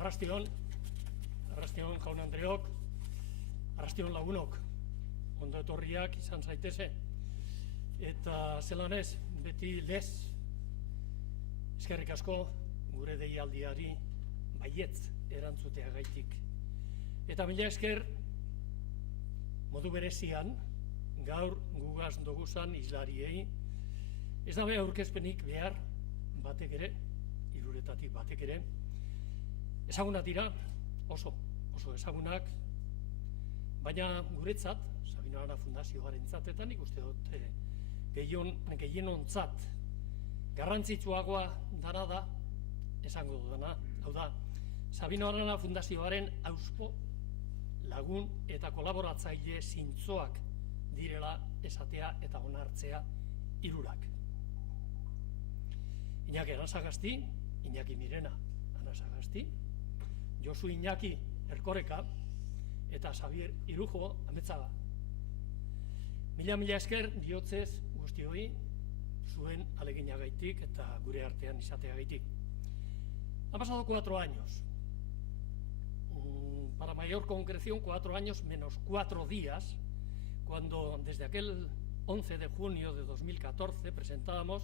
Arrastion jaun Andreok, arrastion lagunok, ondo etorriak izan zaiteze, eta zelan ez, beti lez, eskerrik asko gure deialdiari baietz erantzuteagaitik. Eta mila esker, modu berezian, gaur gugaz doguzan islariei, ez dabe aurkezpenik behar batek ere, hiruretatik batek ere, ezagunak dira, oso ezagunak, baina guretzat, Sabino Arana Fundazioarentzat, eta nik uste dut gehienontzat garrantzitsuagoa dara da, esango dudana, hau da, Sabino Arana Fundazioaren hauspo lagun eta kolaboratzaile zintzoak direla esatea eta onartzea hirurak. Iñaki Arasagasti, Iñaki Mirena Arasagasti, Josu Iñaki Erkoreka eta Xavier Irujo Ametzaga. Mila esker bihotzez guztioi zuen aleginagaitik eta gure artean izateagaitik. Han pasado 4 años. Para mayor concreción, 4 años menos 4 días, cuando desde aquel 11 de junio de 2014 presentábamos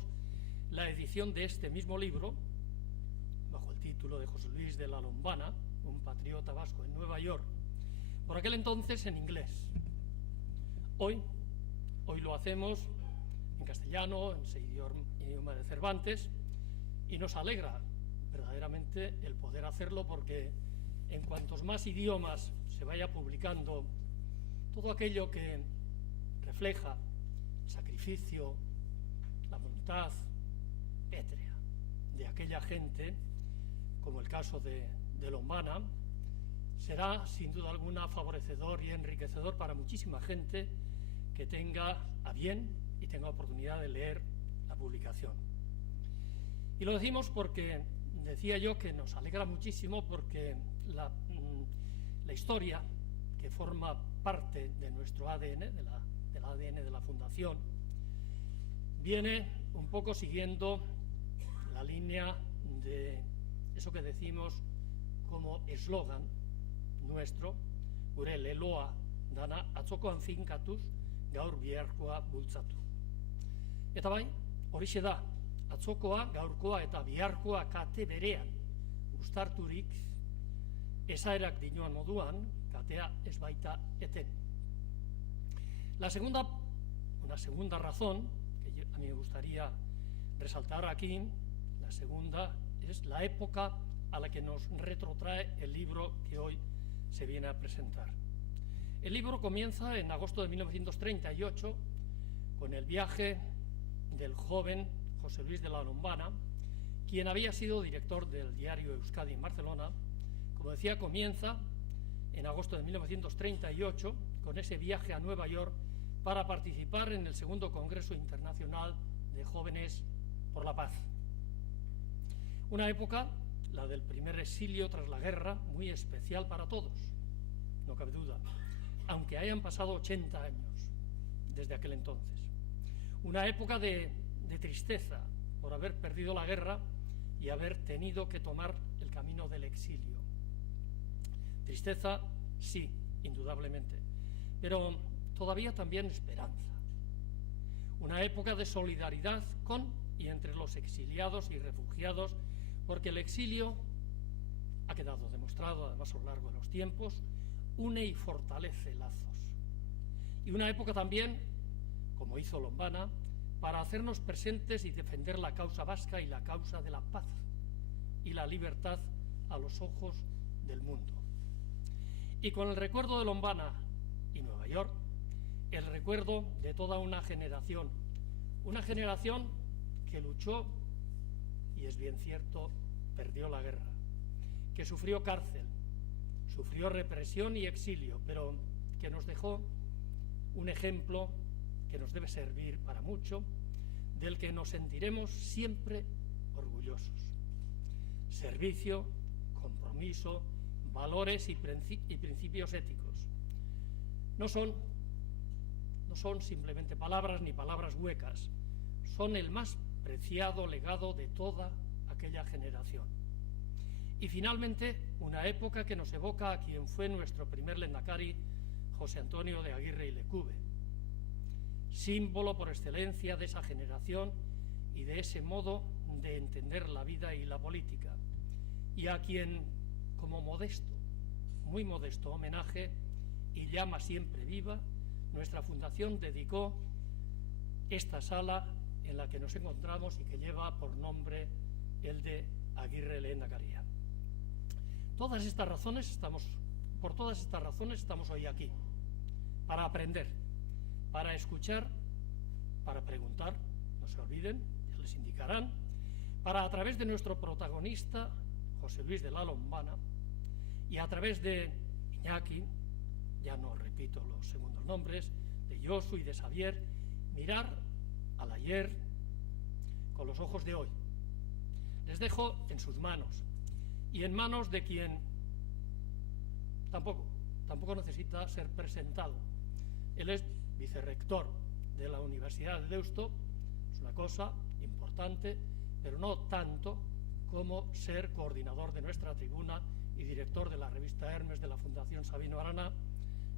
la edición de este mismo libro, bajo el título de José Luis de la Lombana, un patriota vasco en Nueva York, por aquel entonces en inglés. Hoy lo hacemos en castellano, en ese idioma de Cervantes, y nos alegra verdaderamente el poder hacerlo, porque en cuantos más idiomas se vaya publicando todo aquello que refleja el sacrificio, la voluntad pétrea de aquella gente, como el caso de Lombana, será sin duda alguna favorecedor y enriquecedor para muchísima gente que tenga a bien y tenga oportunidad de leer la publicación. Y lo decimos porque decía yo que nos alegra muchísimo, porque la historia que forma parte de nuestro ADN, del ADN de la Fundación, viene un poco siguiendo la línea de eso que decimos como eslogan nuestro, gure leloa dana atzokoan finkatuz, gaur biharkoa bultzatu. Eta bai, horixe da, atzokoa, gaurkoa eta biharkoa kate berean uztarturik, esaerak dinoan moduan, katea ez baita eten. Una segunda razón, que a mí me gustaría resaltar aquí, la segunda es la época a la que nos retrotrae el libro que hoy se viene a presentar. El libro comienza en agosto de 1938 con el viaje del joven José Luis de la Lombana, quien había sido director del diario Euskadi en Barcelona. Como decía, comienza en agosto de 1938 con ese viaje a Nueva York para participar en el segundo Congreso Internacional de Jóvenes por la Paz. Una época, la del primer exilio tras la guerra, muy especial para todos, no cabe duda, aunque hayan pasado 80 años desde aquel entonces. Una época de tristeza por haber perdido la guerra y haber tenido que tomar el camino del exilio. Tristeza, sí, indudablemente, pero todavía también esperanza. Una época de solidaridad con y entre los exiliados y refugiados, porque el exilio ha quedado demostrado, además a lo largo de los tiempos, une y fortalece lazos. Y una época también, como hizo Lombana, para hacernos presentes y defender la causa vasca y la causa de la paz y la libertad a los ojos del mundo. Y con el recuerdo de Lombana y Nueva York, el recuerdo de toda una generación que luchó, y es bien cierto, perdió la guerra, que sufrió cárcel, sufrió represión y exilio, pero que nos dejó un ejemplo que nos debe servir para mucho, del que nos sentiremos siempre orgullosos. Servicio, compromiso, valores y principios éticos. No son simplemente palabras ni palabras huecas, son el más preciado legado de toda aquella generación. Y finalmente, una época que nos evoca a quien fue nuestro primer Lehendakari, José Antonio de Aguirre y Lecube, símbolo por excelencia de esa generación y de ese modo de entender la vida y la política, y a quien, como modesto, muy modesto homenaje y llama siempre viva, nuestra fundación dedicó esta sala en la que nos encontramos y que lleva por nombre el de Aguirre Lehendakaria. Por todas estas razones estamos hoy aquí, para aprender, para escuchar, para preguntar, no se olviden, ya les indicarán, para a través de nuestro protagonista, José Luis de la Lombana, y a través de Iñaki, ya no repito los segundos nombres, de Josu y de Xavier, mirar al ayer con los ojos de hoy. Les dejo en sus manos y en manos de quien tampoco necesita ser presentado. Él es vicerrector de la Universidad de Deusto, es una cosa importante, pero no tanto como ser coordinador de nuestra tribuna y director de la revista Hermes de la Fundación Sabino Arana.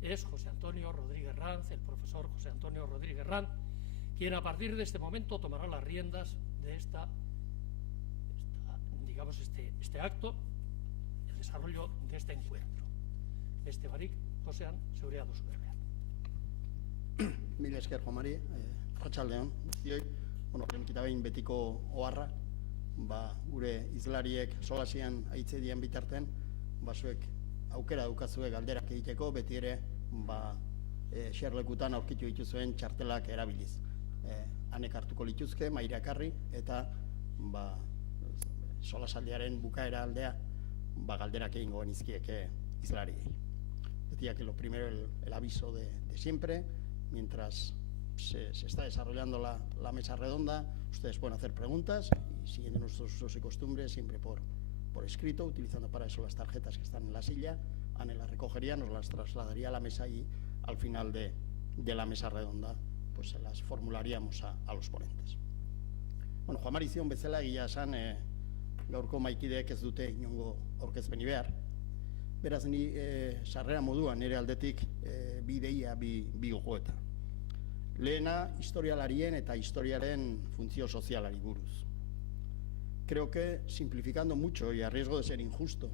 Es José Antonio Rodríguez Ranz, el profesor José Antonio Rodríguez Ranz, quien a partir de este momento tomará las riendas de este acto, el desarrollo de este encuentro. Beste barik, Josean, seguridad duzu berbean. Mil esker, Juan Mari, arratsaldeon guztioi. Lehenikita behin betiko oharra, gure izlariek solasian aitzedian bitarten, zuek aukera daukazue galderak egiteko, beti ere xerlekutan aurkitu dituzuen txartelak erabiliz. Hanek hartuko lituzke, mairakarri, eta solasaldiaren bukaera aldea galderak egingo genizkieke izlariei. Decía que lo primero, el aviso de siempre, mientras se está desarrollando la mesa redonda, ustedes pueden hacer preguntas y siguiendo nuestros usos y costumbres, siempre por escrito, utilizando para eso las tarjetas que están en la silla. Ane las recogería, nos las trasladaría a la mesa y al final de la mesa redonda pues se las formularíamos a los ponentes. Bueno, Juan Mari zion bezala egia esan gaurko maikideek ez dute inongo aurkezpeni behar. Beraz ni sarrera moduan nire aldetik bi ideia, bi gogoeta. Lehena, historialarien eta historiaren funtzio sozialari buruz. Creo que, simplificando mucho y a riesgo de ser injusto,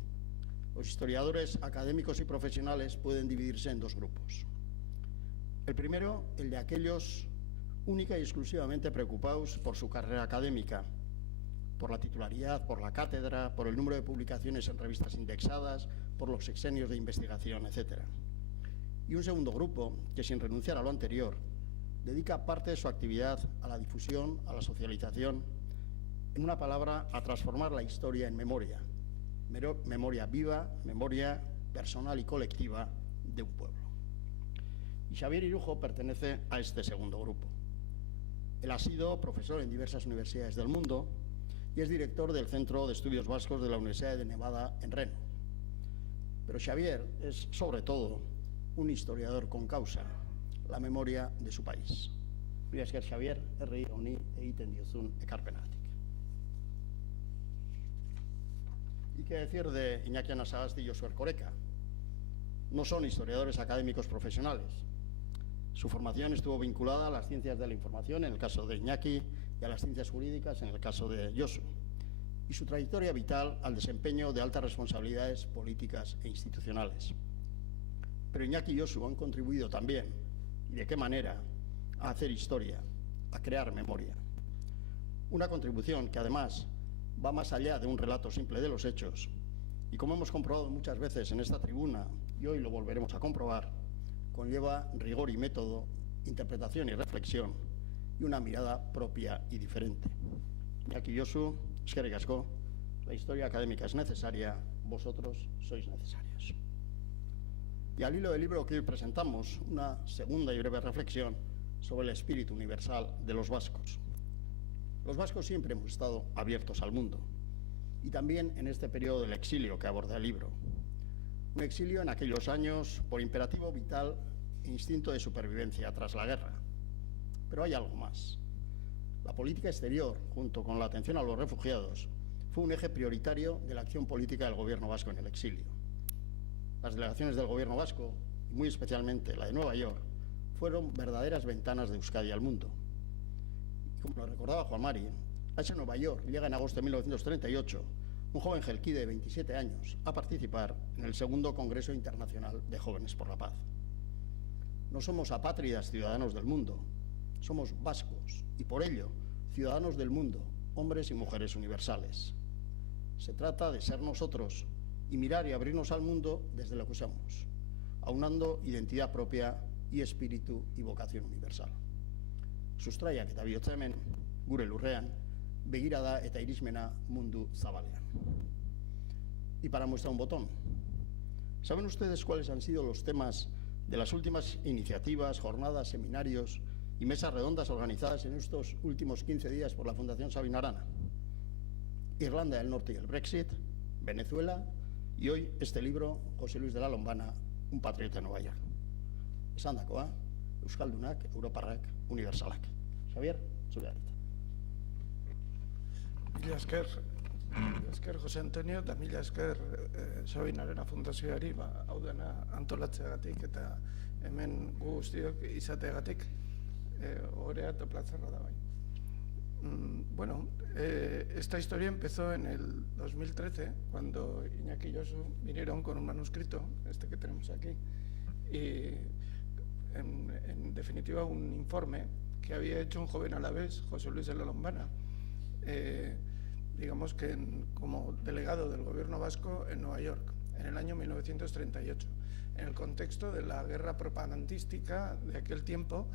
los historiadores académicos y profesionales pueden dividirse en dos grupos. El primero, el de aquellos única y exclusivamente preocupados por su carrera académica, por la titularidad, por la cátedra, por el número de publicaciones en revistas indexadas, por los sexenios de investigación, etc. Y un segundo grupo, que sin renunciar a lo anterior, dedica parte de su actividad a la difusión, a la socialización, en una palabra, a transformar la historia en memoria. Memoria viva, memoria personal y colectiva de un pueblo. Y Xavier Irujo pertenece a este segundo grupo. Él ha sido profesor en diversas universidades del mundo y es director del Centro de Estudios Vascos de la Universidad de Nevada en Reno. Pero Xavier es, sobre todo, un historiador con causa, la memoria de su país. Mila esker, Xavier, herri honi egiten diozun ekarpenatik. ¿Y qué decir de Iñaki Anasagasti y Josu Erkoreka? No son historiadores académicos profesionales. Su formación estuvo vinculada a las ciencias de la información, en el caso de Iñaki, y a las ciencias jurídicas, en el caso de Josu. Y su trayectoria vital al desempeño de altas responsabilidades políticas e institucionales. Pero Iñaki y Josu han contribuido también, y de qué manera, a hacer historia, a crear memoria. Una contribución que además va más allá de un relato simple de los hechos y, como hemos comprobado muchas veces en esta tribuna, y hoy lo volveremos a comprobar, conlleva rigor y método, interpretación y reflexión y una mirada propia y diferente. Iñaki y Josu, eskerrik asko, la historia académica es necesaria, vosotros sois necesarios. Y al hilo del libro que hoy presentamos, una segunda y breve reflexión sobre el espíritu universal de los vascos. Los vascos siempre hemos estado abiertos al mundo, y también en este periodo del exilio que aborda el libro. Un exilio en aquellos años por imperativo vital e instinto de supervivencia tras la guerra. Pero hay algo más. La política exterior, junto con la atención a los refugiados, fue un eje prioritario de la acción política del gobierno vasco en el exilio. Las delegaciones del gobierno vasco, y muy especialmente la de Nueva York, fueron verdaderas ventanas de Euskadi al mundo. Y como lo recordaba Juan Mari, a ese Nueva York llega en agosto de 1938 un joven gelquí de 27 años a participar en el segundo Congreso Internacional de Jóvenes por la Paz. No somos apátridas ciudadanos del mundo, somos vascos y por ello ciudadanos del mundo, hombres y mujeres universales. Se trata de ser nosotros y mirar y abrirnos al mundo desde lo que somos, aunando identidad propia y espíritu y vocación universal. Sustraiak eta bihotza hemen, gure lurrean, begirada eta irismena mundu zabalean. Y para muestra un botón. ¿Saben ustedes cuáles han sido los temas de las últimas iniciativas, jornadas, seminarios y mesas redondas organizadas en estos últimos 15 días por la Fundación Sabin Arana? Irlanda del Norte y el Brexit, Venezuela y hoy este libro, José Luis de la Lombana, un patriota de Nueva York. Esandakoa, Euskaldunak, Europarrak, Universalak. Xavier, zurea hitza. Mila esker Jose Antonio eta mila esker Sabin Arana Fundazioari hau dena antolatzeagatik eta hemen gu guztiok izateagatik orea eta plazerra da bai. Bueno, esta historia empezó en el 2013 cuando Iñaki y Josu vinieron con un manuscrito, este que tenemos aquí, y en definitiva un informe que había hecho un joven alavés, José Luis de la Lombana, digamos que como delegado del gobierno vasco en Nueva York, en el año 1938, en el contexto de la guerra propagandística de aquel tiempo,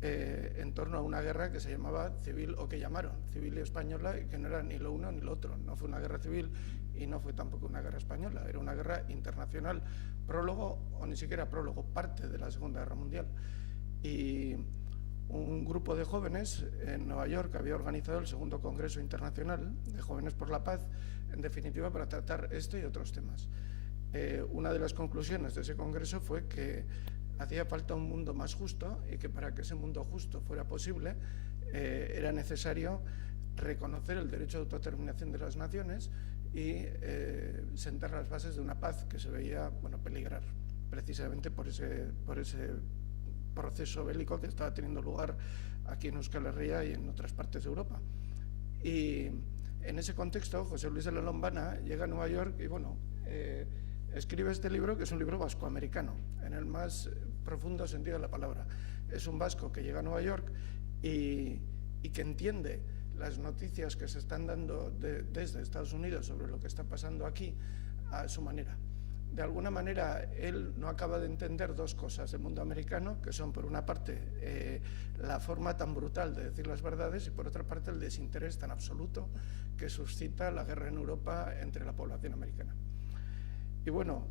en torno a una guerra que se llamaba civil, o que llamaron civil y española, y que no era ni lo uno ni lo otro. No fue una guerra civil y no fue tampoco una guerra española, era una guerra internacional, prólogo o ni siquiera prólogo, parte de la Segunda Guerra Mundial. Y un grupo de jóvenes en Nueva York había organizado el segundo Congreso Internacional de Jóvenes por la Paz, en definitiva para tratar este y otros temas. Una de las conclusiones de ese congreso fue que hacía falta un mundo más justo y que para que ese mundo justo fuera posible era necesario reconocer el derecho de autodeterminación de las naciones y sentar las bases de una paz que se veía peligrar precisamente por ese proceso bélico que estaba teniendo lugar aquí en Euskal Herria y en otras partes de Europa. Y en ese contexto, José Luis de la Lombana llega a Nueva York y escribe este libro, que es un libro vascoamericano, en el más profundo sentido de la palabra. Es un vasco que llega a Nueva York y que entiende las noticias que se están dando desde Estados Unidos sobre lo que está pasando aquí a su manera. De alguna manera, él no acaba de entender dos cosas del mundo americano, que son, por una parte, la forma tan brutal de decir las verdades y, por otra parte, el desinterés tan absoluto que suscita la guerra en Europa entre la población americana. Y bueno,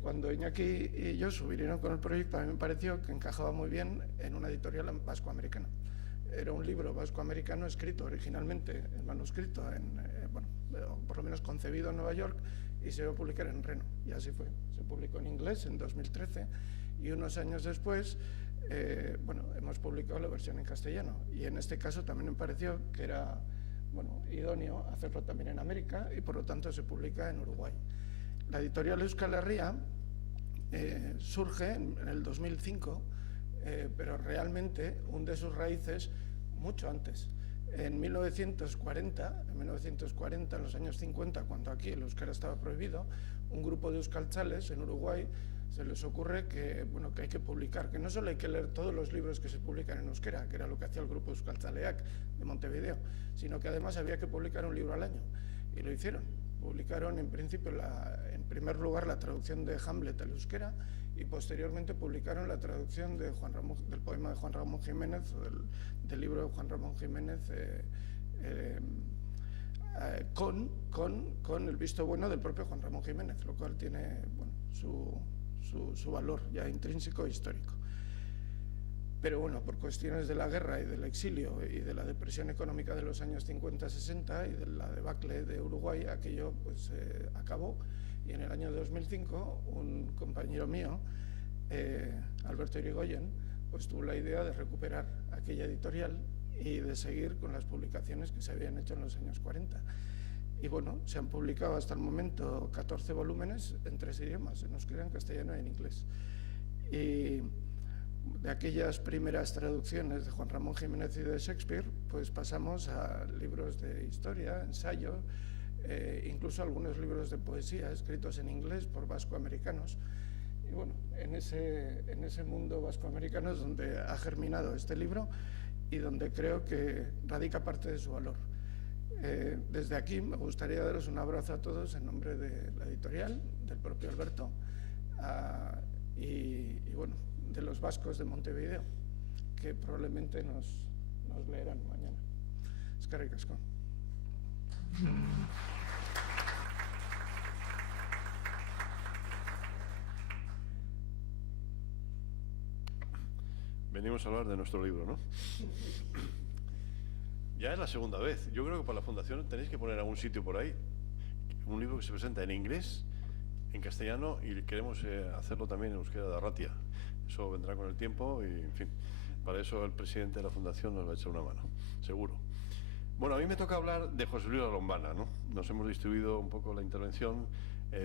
cuando Iñaki y Josu vinieron con el proyecto, a mí me pareció que encajaba muy bien en una editorial vascoamericana. Era un libro vascoamericano escrito originalmente, el manuscrito, por lo menos concebido en Nueva York, y se iba a publicar en Reno, y así fue. Se publicó en inglés en 2013 y unos años después hemos publicado la versión en castellano, y en este caso también me pareció que era idóneo hacerlo también en América, y por lo tanto se publica en Uruguay. La editorial Euskal Herria surge en el 2005, pero realmente hunde sus raíces mucho antes. En 1940, en los años 50, cuando aquí el euskera estaba prohibido, un grupo de euskaltzales en Uruguay se les ocurre que hay que publicar, que no solo hay que leer todos los libros que se publican en euskera, que era lo que hacía el grupo Euskaltzaleak de Montevideo, sino que además había que publicar un libro al año. Y lo hicieron. Publicaron en principio, en primer lugar, la traducción de Hamlet al euskera, y posteriormente publicaron la traducción del poema de Juan Ramón Jiménez, o del libro de Juan Ramón Jiménez, con el visto bueno del propio Juan Ramón Jiménez, lo cual tiene su valor ya intrínseco e histórico. Pero por cuestiones de la guerra y del exilio y de la depresión económica de los años 50-60 y de la debacle de Uruguay, aquello acabó, y en el año 2005 un compañero mío, Alberto Irigoyen, tuvo la idea de recuperar aquella editorial y de seguir con las publicaciones que se habían hecho en los años 40. Y bueno, se han publicado hasta el momento 14 volúmenes en 3 idiomas, en euskera, en castellano y en inglés. Y de aquellas primeras traducciones de Juan Ramón Jiménez y de Shakespeare, pues pasamos a libros de historia, ensayo, incluso algunos libros de poesía escritos en inglés por vascoamericanos. Y bueno, en ese mundo vascoamericano es donde ha germinado este libro y donde creo que radica parte de su valor. Desde aquí me gustaría daros un abrazo a todos en nombre de la editorial, del propio Alberto, y bueno, de los vascos de Montevideo, que probablemente nos leerán mañana. Eskerrik asko. Venimos a hablar de nuestro libro, ¿no? Ya es la segunda vez. Yo creo que para la Fundación tenéis que poner algún sitio por ahí. Un libro que se presenta en inglés, en castellano, y queremos hacerlo también en euskera de Arratia. Eso vendrá con el tiempo y, en fin, para eso el presidente de la Fundación nos va a echar una mano, seguro. Bueno, a mí me toca hablar de José Luis de Lombana, ¿no? Nos hemos distribuido un poco la intervención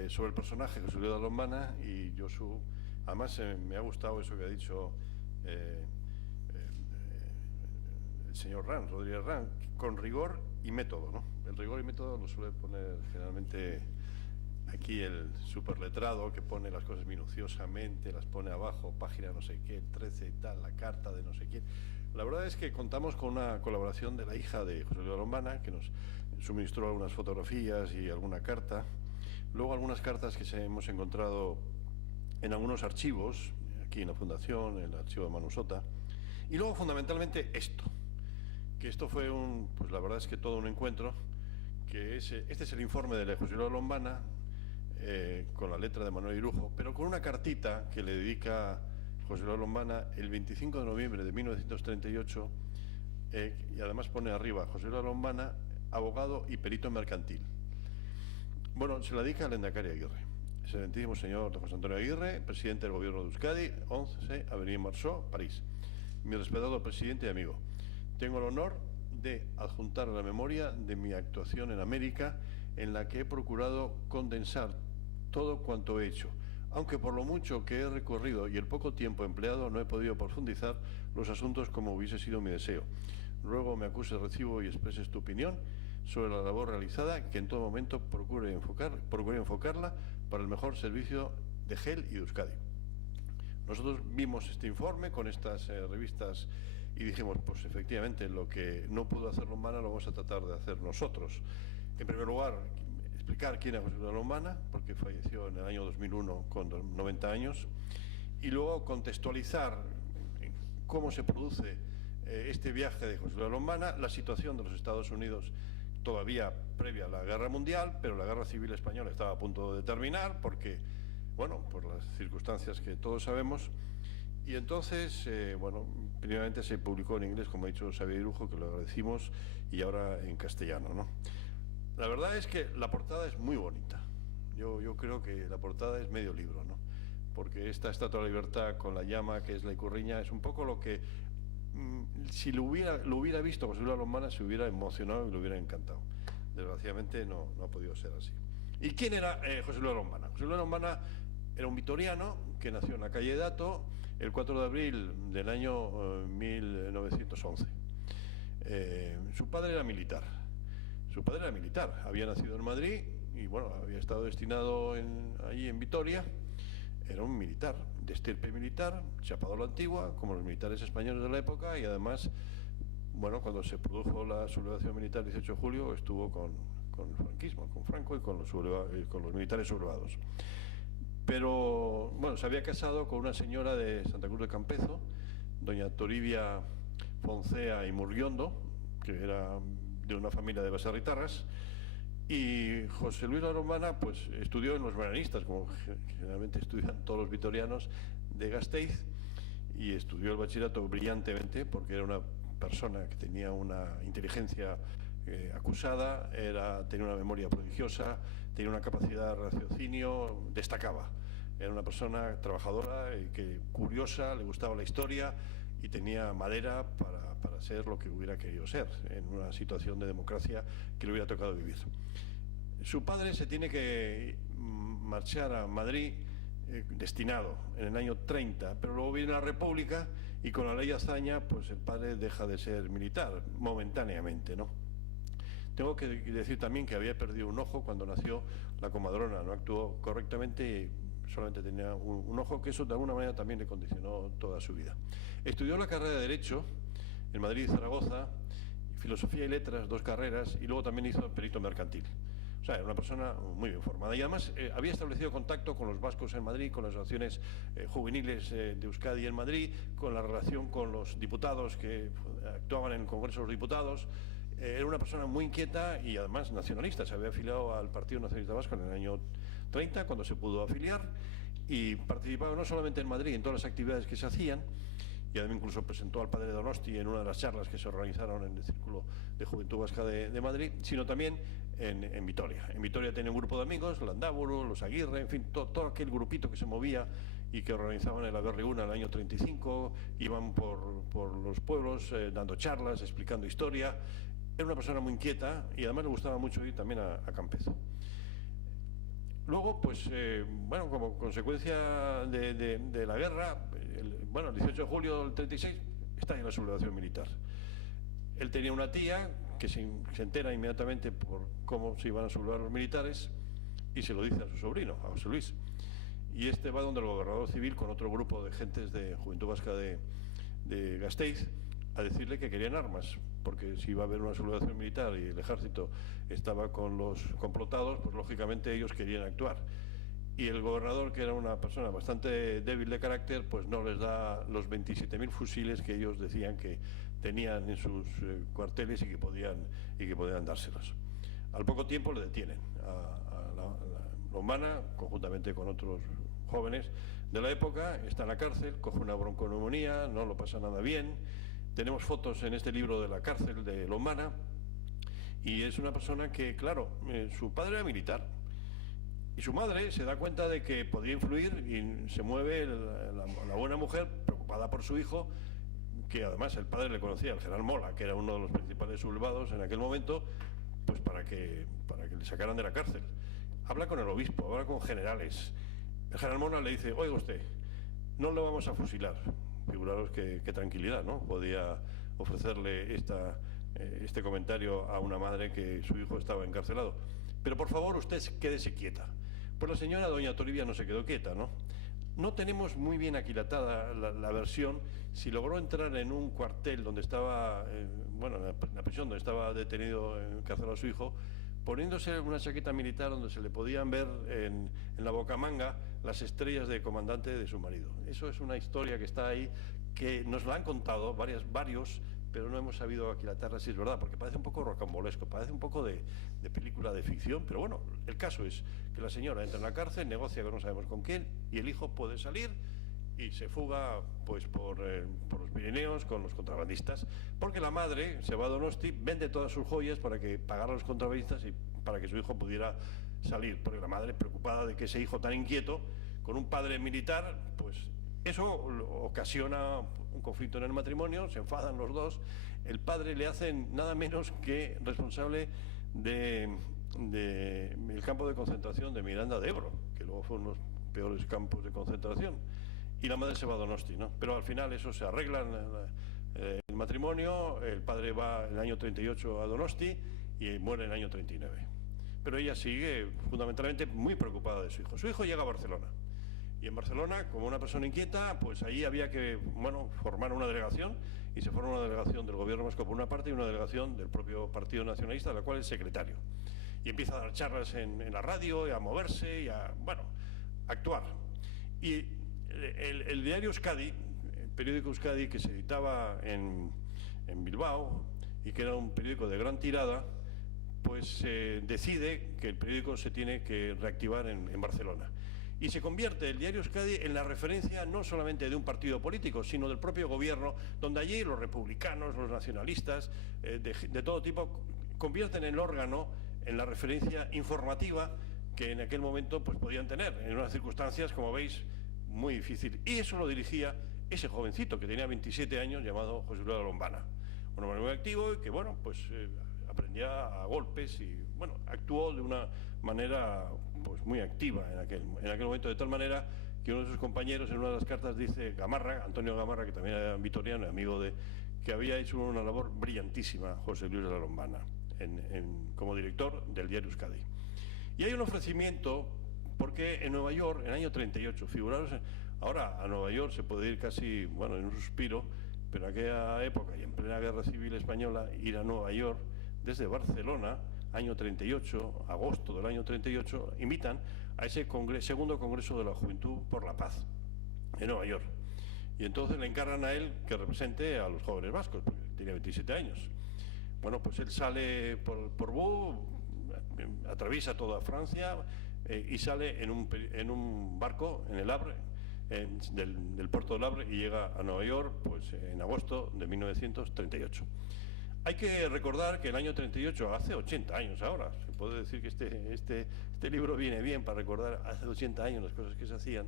sobre el personaje José Luis de Lombana y Josu. Además, me ha gustado eso que ha dicho el señor Ranz, Rodríguez Ranz, con rigor y método, ¿no? El rigor y método lo suele poner generalmente aquí el superletrado, que pone las cosas minuciosamente, las pone abajo, página no sé qué, el 13 y tal, la carta de no sé quién. La verdad es que contamos con una colaboración de la hija de José Luis de Lombana, que nos suministró algunas fotografías y alguna carta. Luego algunas cartas que hemos encontrado en algunos archivos, aquí en la Fundación, en el archivo de Manusota. Y luego fundamentalmente esto, que esto fue pues la verdad es que todo un encuentro, que este es el informe de José Luis de Lombana, con la letra de Manuel Irujo, pero con una cartita que le dedica José Luis de Lombana el 25 de noviembre de 1938, y además pone arriba José Luis de Lombana, abogado y perito mercantil. Bueno, se la dedica al Lehendakari Aguirre, excelentísimo señor José Antonio Aguirre, presidente del Gobierno de Euskadi, 11 Avenida Marceau, París. Mi respetado presidente y amigo, tengo el honor de adjuntar a la memoria de mi actuación en América, en la que he procurado condensar todo cuanto he hecho, aunque por lo mucho que he recorrido y el poco tiempo empleado no he podido profundizar los asuntos como hubiese sido mi deseo. Ruego me acuse recibo y expreses tu opinión sobre la labor realizada, que en todo momento procure enfocarla para el mejor servicio de GEL y de Euskadi. Nosotros vimos este informe con estas revistas y dijimos, pues efectivamente, lo que no pudo hacer Lombana lo vamos a tratar de hacer nosotros. En primer lugar, explicar quién era José Luis de Lombana, porque falleció en el año 2001 con 90 años, y luego contextualizar cómo se produce este viaje de José Luis de Lombana, la situación de los Estados Unidos todavía previa a la Guerra Mundial, pero la Guerra Civil Española estaba a punto de terminar, porque, bueno, por las circunstancias que todos sabemos. Y entonces, bueno, primeramente se publicó en inglés, como ha dicho Xavier Irujo, que lo agradecimos, y ahora en castellano, ¿no? La verdad es que la portada es muy bonita. Yo creo que la portada es medio libro, ¿no? Porque esta Estatua de la Libertad con la llama, que es la Icurriña, es un poco lo que, si lo hubiera visto José Luis de Lombana, se hubiera emocionado y lo hubiera encantado. Desgraciadamente no ha podido ser así. ¿Y quién era José Luis de Lombana? José Luis de Lombana era un vitoriano que nació en la calle Dato el 4 de abril del año 1911. Su padre era militar. Había nacido en Madrid y bueno, había estado destinado allí en Vitoria. Era un militar, de estirpe militar, chapado a la antigua, como los militares españoles de la época, y además, bueno, cuando se produjo la sublevación militar el 18 de julio, estuvo con el franquismo, con Franco y con los militares sublevados. Pero, bueno, se había casado con una señora de Santa Cruz de Campezo, doña Toribia Foncea y Murguiondo, que era de una familia de baserritarras, y José Luis de Lombana pues estudió en los marianistas, como generalmente estudian todos los vitorianos de Gasteiz, y estudió el bachillerato brillantemente porque era una persona que tenía una inteligencia acusada, tenía una memoria prodigiosa, tenía una capacidad de raciocinio, destacaba. Era una persona trabajadora, curiosa, le gustaba la historia y tenía madera para ser lo que hubiera querido ser en una situación de democracia que le hubiera tocado vivir. Su padre se tiene que marchar a Madrid destinado en el año 30, pero luego viene la República y con la ley Azaña pues el padre deja de ser militar momentáneamente, ¿no? Tengo que decir también que había perdido un ojo cuando nació la comadrona, no actuó correctamente y solamente tenía un ojo, que eso de alguna manera también le condicionó toda su vida. Estudió la carrera de Derecho en Madrid y Zaragoza, Filosofía y Letras, 2 carreras, y luego también hizo perito mercantil. O sea, era una persona muy bien formada y además había establecido contacto con los vascos en Madrid, con las asociaciones juveniles de Euskadi en Madrid, con la relación con los diputados que actuaban en el Congreso de los Diputados. Era una persona muy inquieta y además nacionalista. Se había afiliado al Partido Nacionalista Vasco en el año 30, cuando se pudo afiliar, y participaba no solamente en Madrid, en todas las actividades que se hacían, y además incluso presentó al padre Donosti en una de las charlas que se organizaron en el Círculo de Juventud Vasca de Madrid, sino también en Vitoria. En Vitoria tenía un grupo de amigos, Landaburu, los Aguirre, en fin, todo aquel grupito que se movía y que organizaban el Aberriuna en el año 35, iban por los pueblos dando charlas, explicando historia. Era una persona muy inquieta y además le gustaba mucho ir también a Campezo. Luego, pues, bueno, como consecuencia de la guerra, el 18 de julio del 36 está en la sublevación militar. Él tenía una tía que se entera inmediatamente por cómo se iban a sublevar los militares y se lo dice a su sobrino, a José Luis. Y este va donde el gobernador civil con otro grupo de gentes de Juventud Vasca de Gasteiz a decirle que querían armas, porque si iba a haber una sublevación militar y el ejército estaba con los complotados, pues lógicamente ellos querían actuar. Y el gobernador, que era una persona bastante débil de carácter, pues no les da los 27.000 fusiles que ellos decían que tenían en sus cuarteles y que podían dárselos. Al poco tiempo le detienen a la Lombana, conjuntamente con otros jóvenes de la época. Está en la cárcel, coge una bronconeumonía, no lo pasa nada bien. Tenemos fotos en este libro de la cárcel de Lombana, y es una persona que, claro, su padre era militar y su madre se da cuenta de que podría influir y se mueve la buena mujer, preocupada por su hijo, que además el padre le conocía, el general Mola, que era uno de los principales sublevados en aquel momento, pues para que le sacaran de la cárcel. Habla con el obispo, habla con generales. El general Mola le dice: oiga usted, no le vamos a fusilar. Figuraros qué tranquilidad, ¿no? Podía ofrecerle este comentario a una madre que su hijo estaba encarcelado. Pero por favor, usted quédese quieta. Pues la señora doña Toribia no se quedó quieta, ¿no? No tenemos muy bien aquilatada la versión si logró entrar en un cuartel donde estaba, en la prisión donde estaba detenido, encarcelado su hijo, poniéndose una chaqueta militar donde se le podían ver en la bocamanga las estrellas de comandante de su marido. Eso es una historia que está ahí, que nos la han contado varios, pero no hemos sabido aquilatarla si es verdad, porque parece un poco rocambolesco, parece un poco de película de ficción, pero bueno, el caso es que la señora entra en la cárcel, negocia con no sabemos con quién, y el hijo puede salir y se fuga pues por los Pirineos con los contrabandistas, porque la madre se va a Donosti, vende todas sus joyas para que pagara a los contrabandistas y para que su hijo pudiera salir, porque la madre, preocupada de que ese hijo tan inquieto, con un padre militar, pues eso ocasiona un conflicto en el matrimonio, se enfadan los dos. El padre le hacen nada menos que responsable del campo de concentración de Miranda de Ebro, que luego fue uno de los peores campos de concentración, y la madre se va a Donosti, ¿no? Pero al final eso se arregla el matrimonio, el padre va en el año 38 a Donosti y muere en el año 39. Pero ella sigue fundamentalmente muy preocupada de su hijo. Su hijo llega a Barcelona. Y en Barcelona, como una persona inquieta, pues ahí había que, formar una delegación, y se forma una delegación del gobierno vasco por una parte y una delegación del propio Partido Nacionalista, de la cual es secretario. Y empieza a dar charlas en la radio, y a moverse, y a actuar. Y el diario Euskadi, el periódico Euskadi, que se editaba en Bilbao, y que era un periódico de gran tirada, pues decide que el periódico se tiene que reactivar en Barcelona. Y se convierte el diario Euskadi en la referencia no solamente de un partido político, sino del propio gobierno, donde allí los republicanos, los nacionalistas, de todo tipo, convierten el órgano en la referencia informativa que en aquel momento pues podían tener, en unas circunstancias, como veis, muy difíciles. Y eso lo dirigía ese jovencito que tenía 27 años, llamado José Luis de Lombana. Un hombre muy activo y que, a prendía a golpes y, bueno, actuó de una manera pues muy activa en aquel momento, de tal manera que uno de sus compañeros en una de las cartas dice, Gamarra, Antonio Gamarra, que también era vitoriano, amigo de, que había hecho una labor brillantísima José Luis de la Lombana como director del diario Euskadi. Y hay un ofrecimiento, porque en Nueva York, en el año 38, figuraros, ahora a Nueva York se puede ir casi, bueno, en un suspiro, pero en aquella época y en plena Guerra Civil Española, ir a Nueva York desde Barcelona, año 38, agosto del año 38, invitan a ese segundo Congreso de la Juventud por la Paz en Nueva York. Y entonces le encargan a él que represente a los jóvenes vascos, porque tenía 27 años. Bueno, pues él sale por Bou, atraviesa toda Francia y sale en un barco en el Havre, del puerto del Havre, y llega a Nueva York pues, en agosto de 1938. Hay que recordar que el año 38, hace 80 años ahora, se puede decir que este libro viene bien para recordar hace 80 años las cosas que se hacían,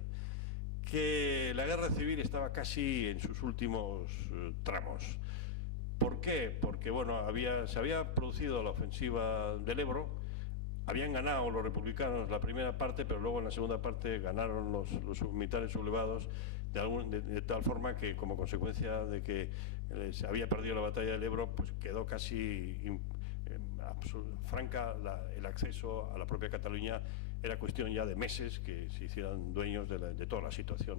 que la guerra civil estaba casi en sus últimos tramos. ¿Por qué? Porque bueno, se había producido la ofensiva del Ebro, habían ganado los republicanos la primera parte, pero luego en la segunda parte ganaron los militares sublevados de tal forma que, como consecuencia de que se había perdido la batalla del Ebro, pues quedó casi franca el acceso a la propia Cataluña. Era cuestión ya de meses que se hicieran dueños de toda la situación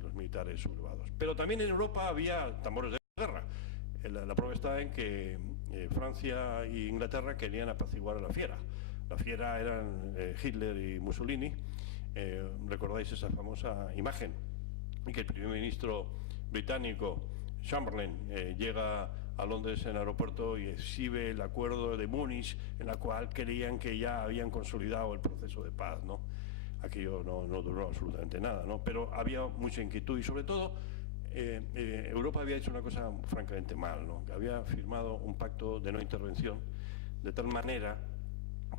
los militares sublevados. Pero también en Europa había tambores de guerra. La prueba está en que Francia e Inglaterra querían apaciguar a la fiera. La fiera eran Hitler y Mussolini. ¿Recordáis esa famosa imagen? Y que el primer ministro británico, Chamberlain, llega a Londres en el aeropuerto y exhibe el acuerdo de Múnich, en la cual creían que ya habían consolidado el proceso de paz, ¿no? Aquello no duró absolutamente nada, ¿no? Pero había mucha inquietud y, sobre todo, Europa había hecho una cosa francamente mal, ¿no? Que había firmado un pacto de no intervención, de tal manera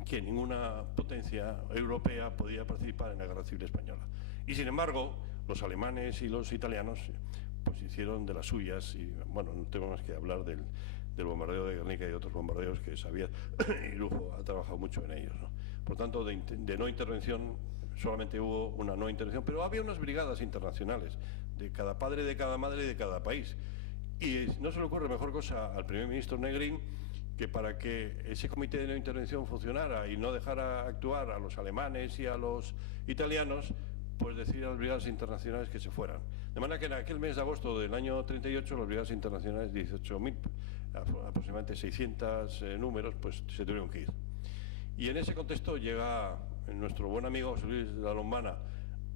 que ninguna potencia europea podía participar en la Guerra Civil Española. Y, sin embargo, los alemanes y los italianos pues hicieron de las suyas, y bueno, no tengo más que hablar del bombardeo de Guernica y de otros bombardeos que sabía, y Lujo ha trabajado mucho en ellos, ¿no? Por tanto, de no intervención solamente hubo una no intervención, pero había unas brigadas internacionales de cada padre, de cada madre y de cada país. Y no se le ocurre mejor cosa al primer ministro Negrín que, para que ese comité de no intervención funcionara y no dejara actuar a los alemanes y a los italianos, pues decir a las brigadas internacionales que se fueran. De manera que en aquel mes de agosto del año 38, las brigadas internacionales, 18.000, aproximadamente 600 números, pues se tuvieron que ir. Y en ese contexto llega nuestro buen amigo José Luis de la Lombana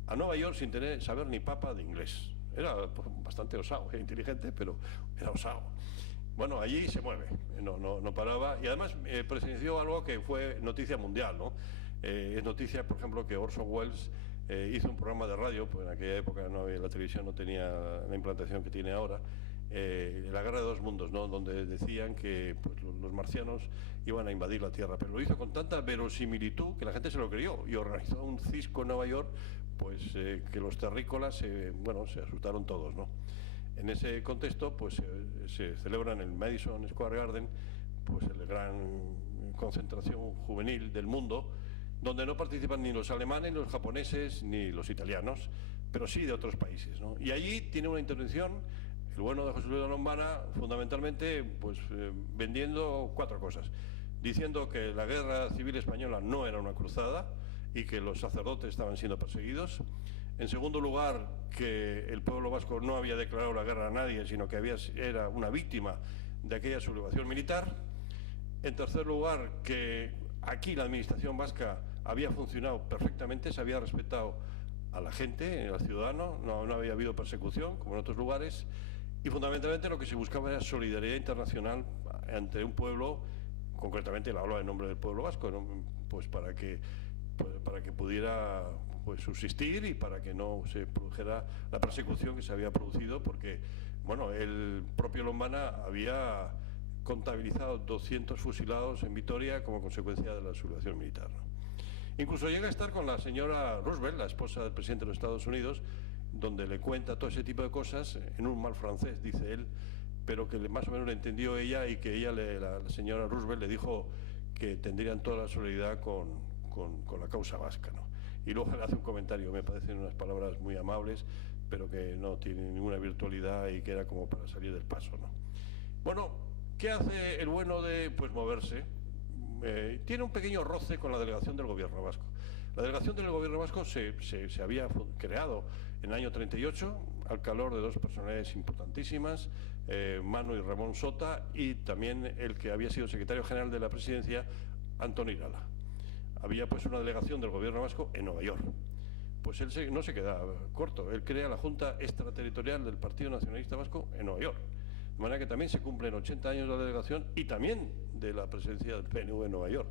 a Nueva York sin saber ni papa de inglés. Era bastante osado, inteligente, pero era osado. Bueno, allí se mueve, no paraba, y además presenció algo que fue noticia mundial, ¿no? Es noticia, por ejemplo, que Orson Welles hizo un programa de radio, pues en aquella época la televisión no tenía la implantación que tiene ahora, La Guerra de dos Mundos, ¿no? Donde decían que pues, los marcianos iban a invadir la Tierra, pero lo hizo con tanta verosimilitud que la gente se lo creyó y organizó un cisco en Nueva York, pues que los terrícolas se asustaron todos, ¿no? En ese contexto pues se celebra en el Madison Square Garden pues la gran concentración juvenil del mundo, donde no participan ni los alemanes, ni los japoneses, ni los italianos, pero sí de otros países, ¿no? Y allí tiene una intervención el bueno de José Luis de la Lombana, fundamentalmente pues vendiendo cuatro cosas: diciendo que la guerra civil española no era una cruzada y que los sacerdotes estaban siendo perseguidos. En segundo lugar, que el pueblo vasco no había declarado la guerra a nadie, sino que era una víctima de aquella sublevación militar. En tercer lugar, que aquí la administración vasca había funcionado perfectamente, se había respetado a la gente, al ciudadano, no había habido persecución como en otros lugares, y fundamentalmente lo que se buscaba era solidaridad internacional entre un pueblo, concretamente la habla en nombre del pueblo vasco, ¿no? Pues para que pudiera pues subsistir y para que no se produjera la persecución que se había producido, porque bueno, el propio Lombana había contabilizado 200 fusilados en Vitoria como consecuencia de la sublevación militar, ¿no? Incluso llega a estar con la señora Roosevelt, la esposa del presidente de los Estados Unidos, donde le cuenta todo ese tipo de cosas en un mal francés, dice él, pero que más o menos le entendió ella y que ella, la señora Roosevelt, le dijo que tendrían toda la solidaridad con la causa vasca, ¿no? Y luego le hace un comentario, me parecen unas palabras muy amables, pero que no tienen ninguna virtualidad y que era como para salir del paso, ¿no? Bueno, ¿qué hace el bueno de pues moverse? Tiene un pequeño roce con la delegación del gobierno vasco. La delegación del gobierno vasco se había creado en el año 38 al calor de dos personalidades importantísimas, Manu y Ramón Sota, y también el que había sido secretario general de la presidencia, Antón Irala. Había pues una delegación del gobierno vasco en Nueva York. Pues él no se queda corto, él crea la Junta Extraterritorial del Partido Nacionalista Vasco en Nueva York. De manera que también se cumplen 80 años de la delegación y también de la presencia del PNV en Nueva York.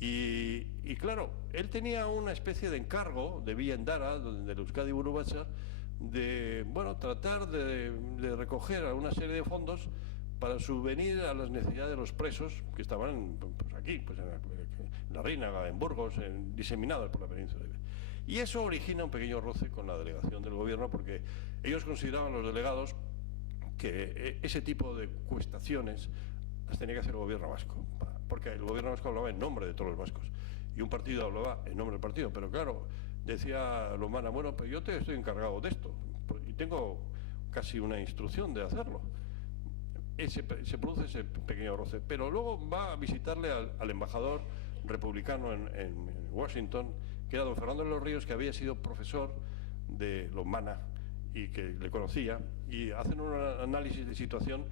Y claro, él tenía una especie de encargo de Villa Endara, del Euskadi Buru Batzar, de tratar de recoger una serie de fondos para subvenir a las necesidades de los presos que estaban pues aquí, pues en la Rínaga, en Burgos, diseminados por la península. Y eso origina un pequeño roce con la delegación del gobierno, porque ellos consideraban, los delegados, que ese tipo de cuestaciones las tenía que hacer el gobierno vasco, porque el gobierno vasco hablaba en nombre de todos los vascos y un partido hablaba en nombre del partido, pero claro, decía Lomana, bueno, pues yo te estoy encargado de esto y tengo casi una instrucción de hacerlo. Se produce ese pequeño roce, pero luego va a visitarle al embajador republicano en Washington, que era don Fernando de los Ríos, que había sido profesor de Lomana y que le conocía, y hacen un análisis de situación.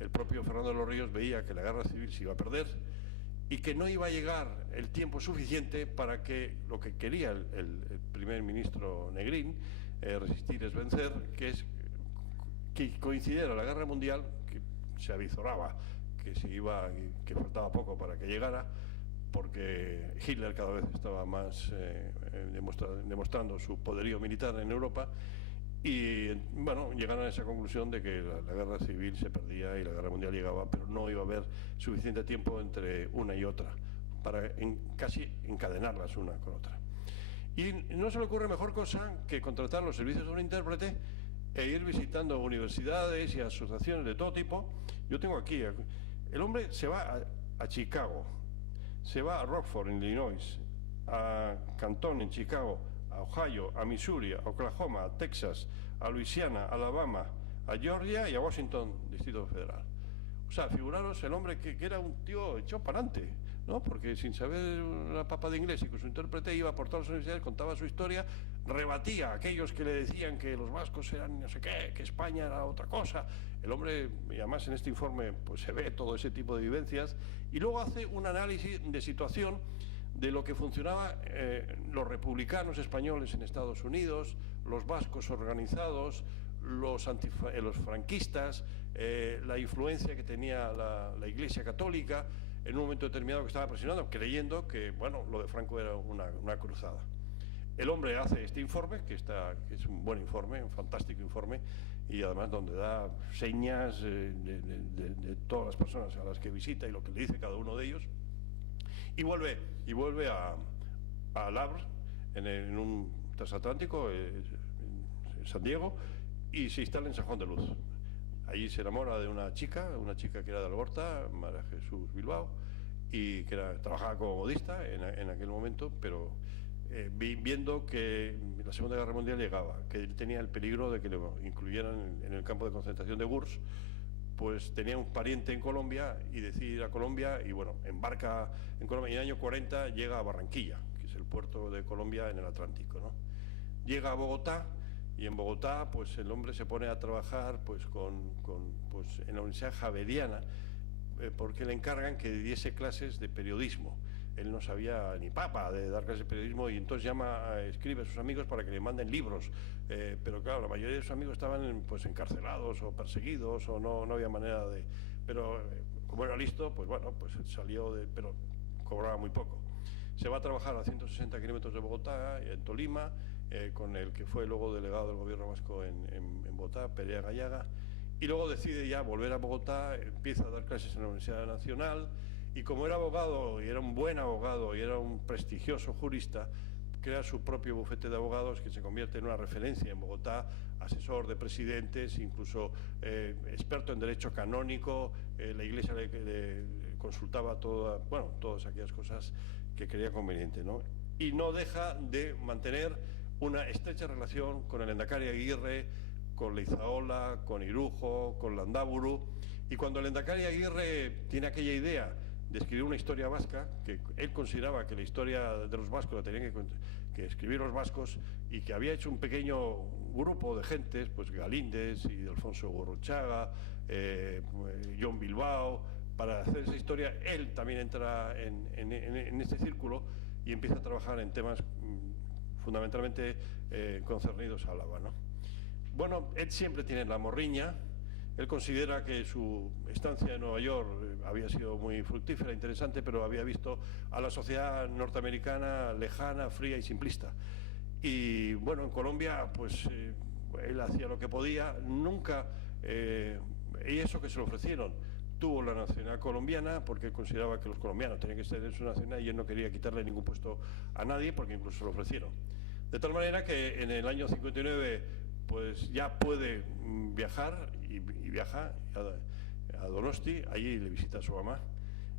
El propio Fernando de los Ríos veía que la guerra civil se iba a perder y que no iba a llegar el tiempo suficiente para que lo que quería el primer ministro Negrín, resistir es vencer, que es que coincidiera la guerra mundial, que se avizoraba que faltaba poco para que llegara, porque Hitler cada vez estaba más demostrando su poderío militar en Europa. Y bueno, llegaron a esa conclusión de que la guerra civil se perdía y la guerra mundial llegaba, pero no iba a haber suficiente tiempo entre una y otra para casi encadenarlas una con otra. Y no se le ocurre mejor cosa que contratar los servicios de un intérprete e ir visitando universidades y asociaciones de todo tipo. Yo tengo aquí, el hombre se va a Chicago, se va a Rockford, en Illinois, a Canton, en Chicago, a Ohio, a Missouri, a Oklahoma, a Texas, a Luisiana, a Alabama, a Georgia y a Washington, Distrito Federal. O sea, figuraros el hombre que era un tío echado para adelante, ¿no? Porque sin saber la papa de inglés y con su intérprete iba por todas las universidades, contaba su historia, rebatía a aquellos que le decían que los vascos eran no sé qué, que España era otra cosa. El hombre, y además en este informe pues se ve todo ese tipo de vivencias, y luego hace un análisis de situación de lo que funcionaba los republicanos españoles en Estados Unidos, los vascos organizados, los franquistas, la influencia que tenía la Iglesia Católica en un momento determinado que estaba presionando, creyendo que bueno, lo de Franco era una cruzada. El hombre hace este informe, que es un buen informe, un fantástico informe, y además donde da señas de todas las personas a las que visita y lo que le dice cada uno de ellos. Y vuelve a Le Havre, en un transatlántico, en San Diego, y se instala en San Juan de Luz. Allí se enamora de una chica que era de Algorta, María Jesús Bilbao, y que trabajaba como modista en aquel momento, pero viendo que la Segunda Guerra Mundial llegaba, que él tenía el peligro de que lo incluyeran en el campo de concentración de Gurs, pues tenía un pariente en Colombia y decide ir a Colombia y bueno, embarca en Colombia y en el año 40 llega a Barranquilla, que es el puerto de Colombia en el Atlántico, ¿no? Llega a Bogotá y en Bogotá pues el hombre se pone a trabajar pues en la Universidad Javeriana porque le encargan que diese clases de periodismo. Él no sabía ni papa de dar clases de periodismo y entonces escribe a sus amigos para que le manden libros, pero claro, la mayoría de sus amigos estaban pues encarcelados o perseguidos o no había manera de... Pero como era listo, pues bueno, pues salió pero cobraba muy poco. Se va a trabajar a 160 kilómetros de Bogotá, en Tolima, con el que fue luego delegado del gobierno vasco en Bogotá, Perea Gallaga, y luego decide ya volver a Bogotá, empieza a dar clases en la Universidad Nacional. Y como era abogado, y era un buen abogado, y era un prestigioso jurista, crea su propio bufete de abogados que se convierte en una referencia en Bogotá, asesor de presidentes, incluso experto en derecho canónico. La Iglesia le consultaba todas aquellas cosas que creía conveniente, ¿no? Y no deja de mantener una estrecha relación con el Endacari Aguirre, con Leizaola, con Irujo, con Landaburu. Y cuando el Endacari Aguirre tiene aquella idea de escribir una historia vasca, que él consideraba que la historia de los vascos la tenían que escribir los vascos, y que había hecho un pequeño grupo de gentes, pues Galíndez y Alfonso Gurruchaga, John Bilbao, para hacer esa historia. Él también entra en este círculo y empieza a trabajar en temas fundamentalmente concernidos a Álava, ¿no? Bueno, él siempre tiene la morriña. Él considera que su estancia en Nueva York había sido muy fructífera, interesante, pero había visto a la sociedad norteamericana lejana, fría y simplista. Y bueno, en Colombia, pues él hacía lo que podía, nunca, y eso que se lo ofrecieron. Tuvo la nacionalidad colombiana porque él consideraba que los colombianos tenían que tener su nacionalidad y él no quería quitarle ningún puesto a nadie porque incluso se lo ofrecieron. De tal manera que en el año 59 pues ya puede viajar y viaja a Donosti. Allí le visita a su mamá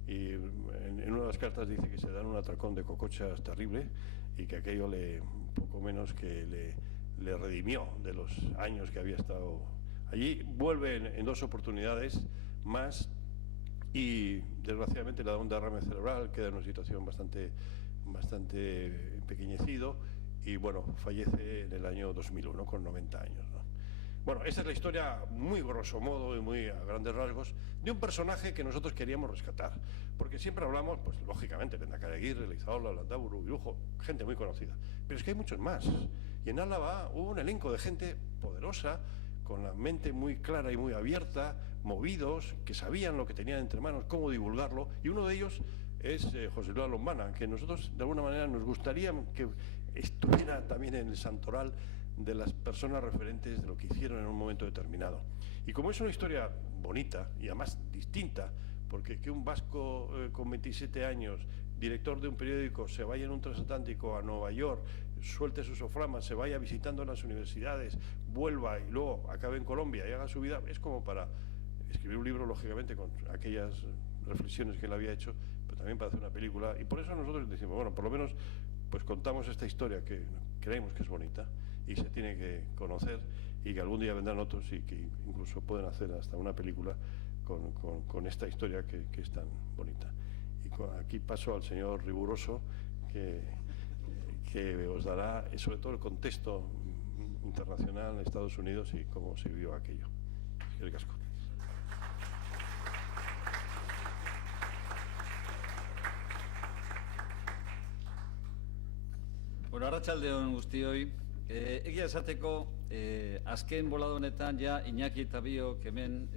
y en una de las cartas dice que se dan un atracón de cocochas terrible y que aquello poco menos que le redimió de los años que había estado allí. Vuelve en 2 oportunidades más y desgraciadamente le da un derrame cerebral, queda en una situación bastante empequeñecido y bueno, fallece en el año 2001 con 90 años, ¿no? Bueno, esa es la historia muy grosso modo y muy a grandes rasgos de un personaje que nosotros queríamos rescatar, porque siempre hablamos, pues lógicamente, Endacari Aguirre, Leizaola, Landaburu, Irujo, gente muy conocida, pero es que hay muchos más, y en Álava hubo un elenco de gente poderosa, con la mente muy clara y muy abierta, movidos, que sabían lo que tenían entre manos, cómo divulgarlo, y uno de ellos es José Luis Lombana, que nosotros de alguna manera nos gustaría que estuviera también en el santoral de las personas referentes de lo que hicieron en un momento determinado. Y como es una historia bonita y además distinta, porque que un vasco con 27 años, director de un periódico, se vaya en un transatlántico a Nueva York, suelte sus soflamas, se vaya visitando las universidades, vuelva y luego acabe en Colombia y haga su vida, es como para escribir un libro, lógicamente, con aquellas reflexiones que él había hecho, pero también para hacer una película. Y por eso nosotros decimos, bueno, por lo menos pues contamos esta historia que creemos que es bonita y se tiene que conocer, y que algún día vendrán otros y que incluso pueden hacer hasta una película con esta historia que es tan bonita. Y aquí paso al señor Riguroso, que os dará sobre todo el contexto internacional en Estados Unidos y cómo se vivió aquello. El casco. Bueno, arratsalde on guztioi. Egia esateko, azken bolada honetan ja Iñaki eta biok hemen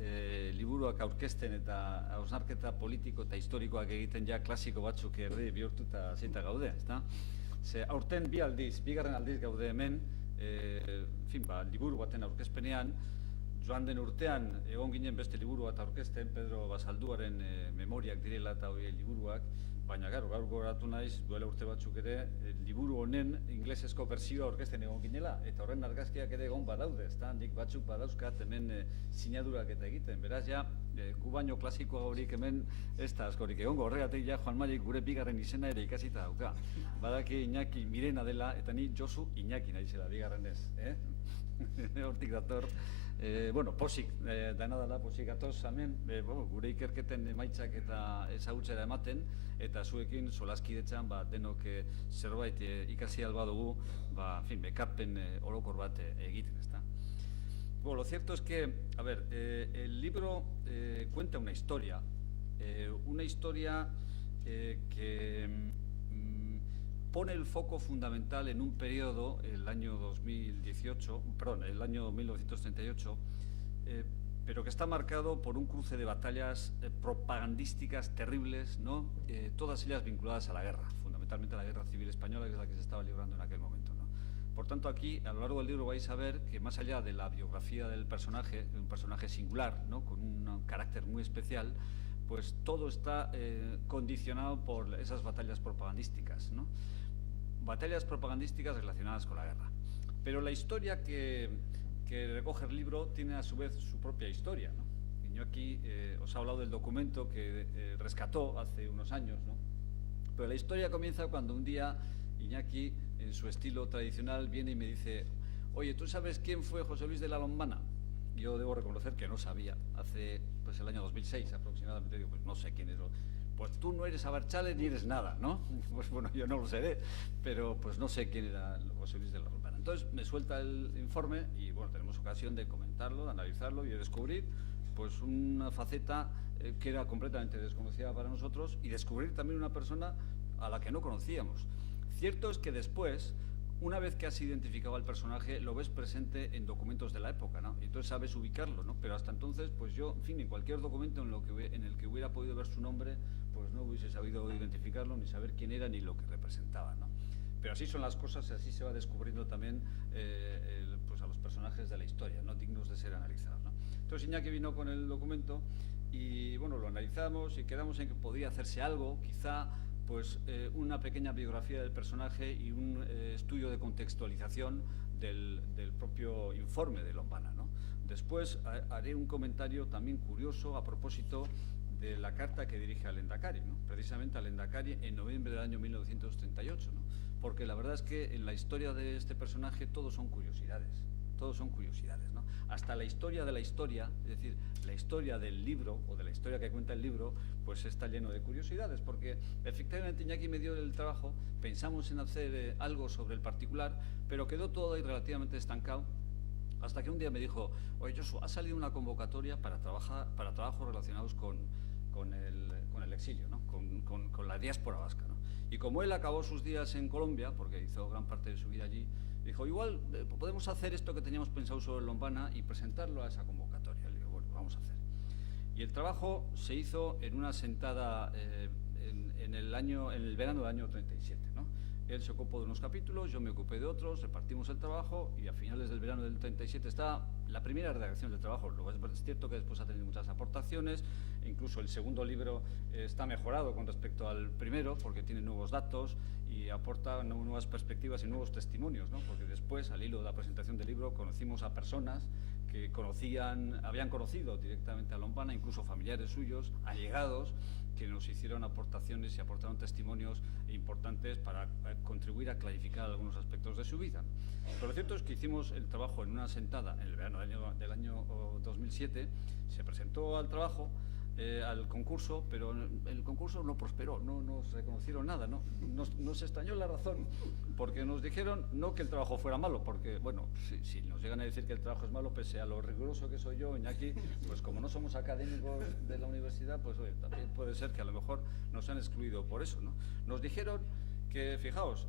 liburuak aurkezten eta hausnarketa politiko eta historikoak egiten ja klasiko batzuk erdi bihurtuta hasita gaude, ezta? Ze aurten bigarren aldiz gaude hemen, liburu baten aurkezpenean. Joan den urtean egon ginen beste liburu bat aurkezten, Pedro Basalduaren memoriak direla eta hori liburuak, baina gaur gogoratu naiz, duela urte batzuk ere, liburu honen inglesezko bertsioa aurkezten egon ginela, eta horren argazkiak ere egon badaude, ezta? Nik batzuk badauzkat hemen sinadurak eta egiten, beraz ja, gu baino klasikoa horik hemen ez da askorik egongo, horregatik ja Juan Marik gure bigarren izena ere ikasita dauka. Badaki Iñaki Mirena dela, eta ni Josu Iñaki naizela bigarrenez, hortik dator. Bueno, posik, dena dela, posik gatoz hemen, gure ikerketen emaitzak eta ezagutzera ematen, eta zuekin solaskidetzan denok zerbait ikasi alba dugu, bekarpen orokor bat egiten, ezta. Bueno, lo cierto es que, a ver, el libro cuenta una historia que pone el foco fundamental en un periodo, el año 1938, pero que está marcado por un cruce de batallas propagandísticas terribles, ¿no? Todas ellas vinculadas a la guerra, fundamentalmente a la guerra civil española, que es la que se estaba librando en aquel momento, ¿no? Por tanto, aquí, a lo largo del libro vais a ver que más allá de la biografía del personaje, un personaje singular, ¿no? Con un carácter muy especial, pues todo está condicionado por esas batallas propagandísticas, ¿no? batallas propagandísticas relacionadas con la guerra. Pero la historia que recoge el libro tiene a su vez su propia historia, ¿no? Iñaki os ha hablado del documento que rescató hace unos años, ¿no? Pero la historia comienza cuando un día Iñaki, en su estilo tradicional, viene y me dice: oye, ¿tú sabes quién fue José Luis de la Lombana? Yo debo reconocer que no sabía. Hace el año 2006 aproximadamente, digo, pues no sé quién es. Pues tú no eres Abertzale ni eres nada, ¿no? Pues bueno, yo no lo seré, pero pues no sé quién era José Luis de la Lombana. Entonces me suelta el informe y bueno, tenemos ocasión de comentarlo, de analizarlo y de descubrir pues una faceta que era completamente desconocida para nosotros, y descubrir también una persona a la que no conocíamos. Cierto es que después, una vez que has identificado al personaje, lo ves presente en documentos de la época, ¿no? Y entonces sabes ubicarlo, ¿no? Pero hasta entonces, pues yo, en fin, en cualquier documento en el que hubiera podido ver su nombre, pues no hubiese sabido identificarlo, ni saber quién era, ni lo que representaba, ¿no? Pero así son las cosas, y así se va descubriendo también pues a los personajes de la historia, ¿no? Dignos de ser analizados, ¿no? Entonces Iñaki vino con el documento y, bueno, lo analizamos y quedamos en que podía hacerse algo, quizá pues una pequeña biografía del personaje y un estudio de contextualización del propio informe de Lombana, ¿no? Después haré un comentario también curioso a propósito de la carta que dirige al Lehendakari, ¿no? Precisamente al Lehendakari en noviembre del año 1938, ¿no? Porque la verdad es que en la historia de este personaje todos son curiosidades, ¿no? Hasta la historia de la historia, es decir, la historia del libro o de la historia que cuenta el libro, pues está lleno de curiosidades, porque efectivamente Iñaki me dio el trabajo, pensamos en hacer algo sobre el particular, pero quedó todo ahí relativamente estancado, hasta que un día me dijo: oye, Josu, ha salido una convocatoria para trabajos relacionados con el exilio, ¿no? con la diáspora vasca, ¿no? Y como él acabó sus días en Colombia, porque hizo gran parte de su vida allí, dijo: igual podemos hacer esto que teníamos pensado sobre Lombana y presentarlo a esa convocatoria. Le digo: bueno, vamos a hacer. Y el trabajo se hizo en una sentada en el verano del año 37, ¿no? Él se ocupó de unos capítulos, yo me ocupé de otros, repartimos el trabajo y a finales del verano del 37 está la primera redacción del trabajo. Luego es cierto que después ha tenido muchas aportaciones, incluso el segundo libro está mejorado con respecto al primero porque tiene nuevos datos y aporta nuevas perspectivas y nuevos testimonios, ¿no? Porque después, al hilo de la presentación del libro, conocimos a personas que habían conocido directamente a Lombana, incluso familiares suyos, allegados, que nos hicieron aportaciones y aportaron testimonios importantes para contribuir a clarificar algunos aspectos de su vida. Pero lo cierto es que hicimos el trabajo en una sentada en el verano del año 2007, se presentó al trabajo, al concurso, pero el concurso no prosperó, no nos reconocieron nada, ¿no? Nos extrañó la razón, porque nos dijeron no que el trabajo fuera malo, porque, bueno, si nos llegan a decir que el trabajo es malo, pese a lo riguroso que soy yo, Iñaki, pues como no somos académicos de la universidad, pues oye, también puede ser que a lo mejor nos han excluido por eso, ¿no? Nos dijeron que, fijaos,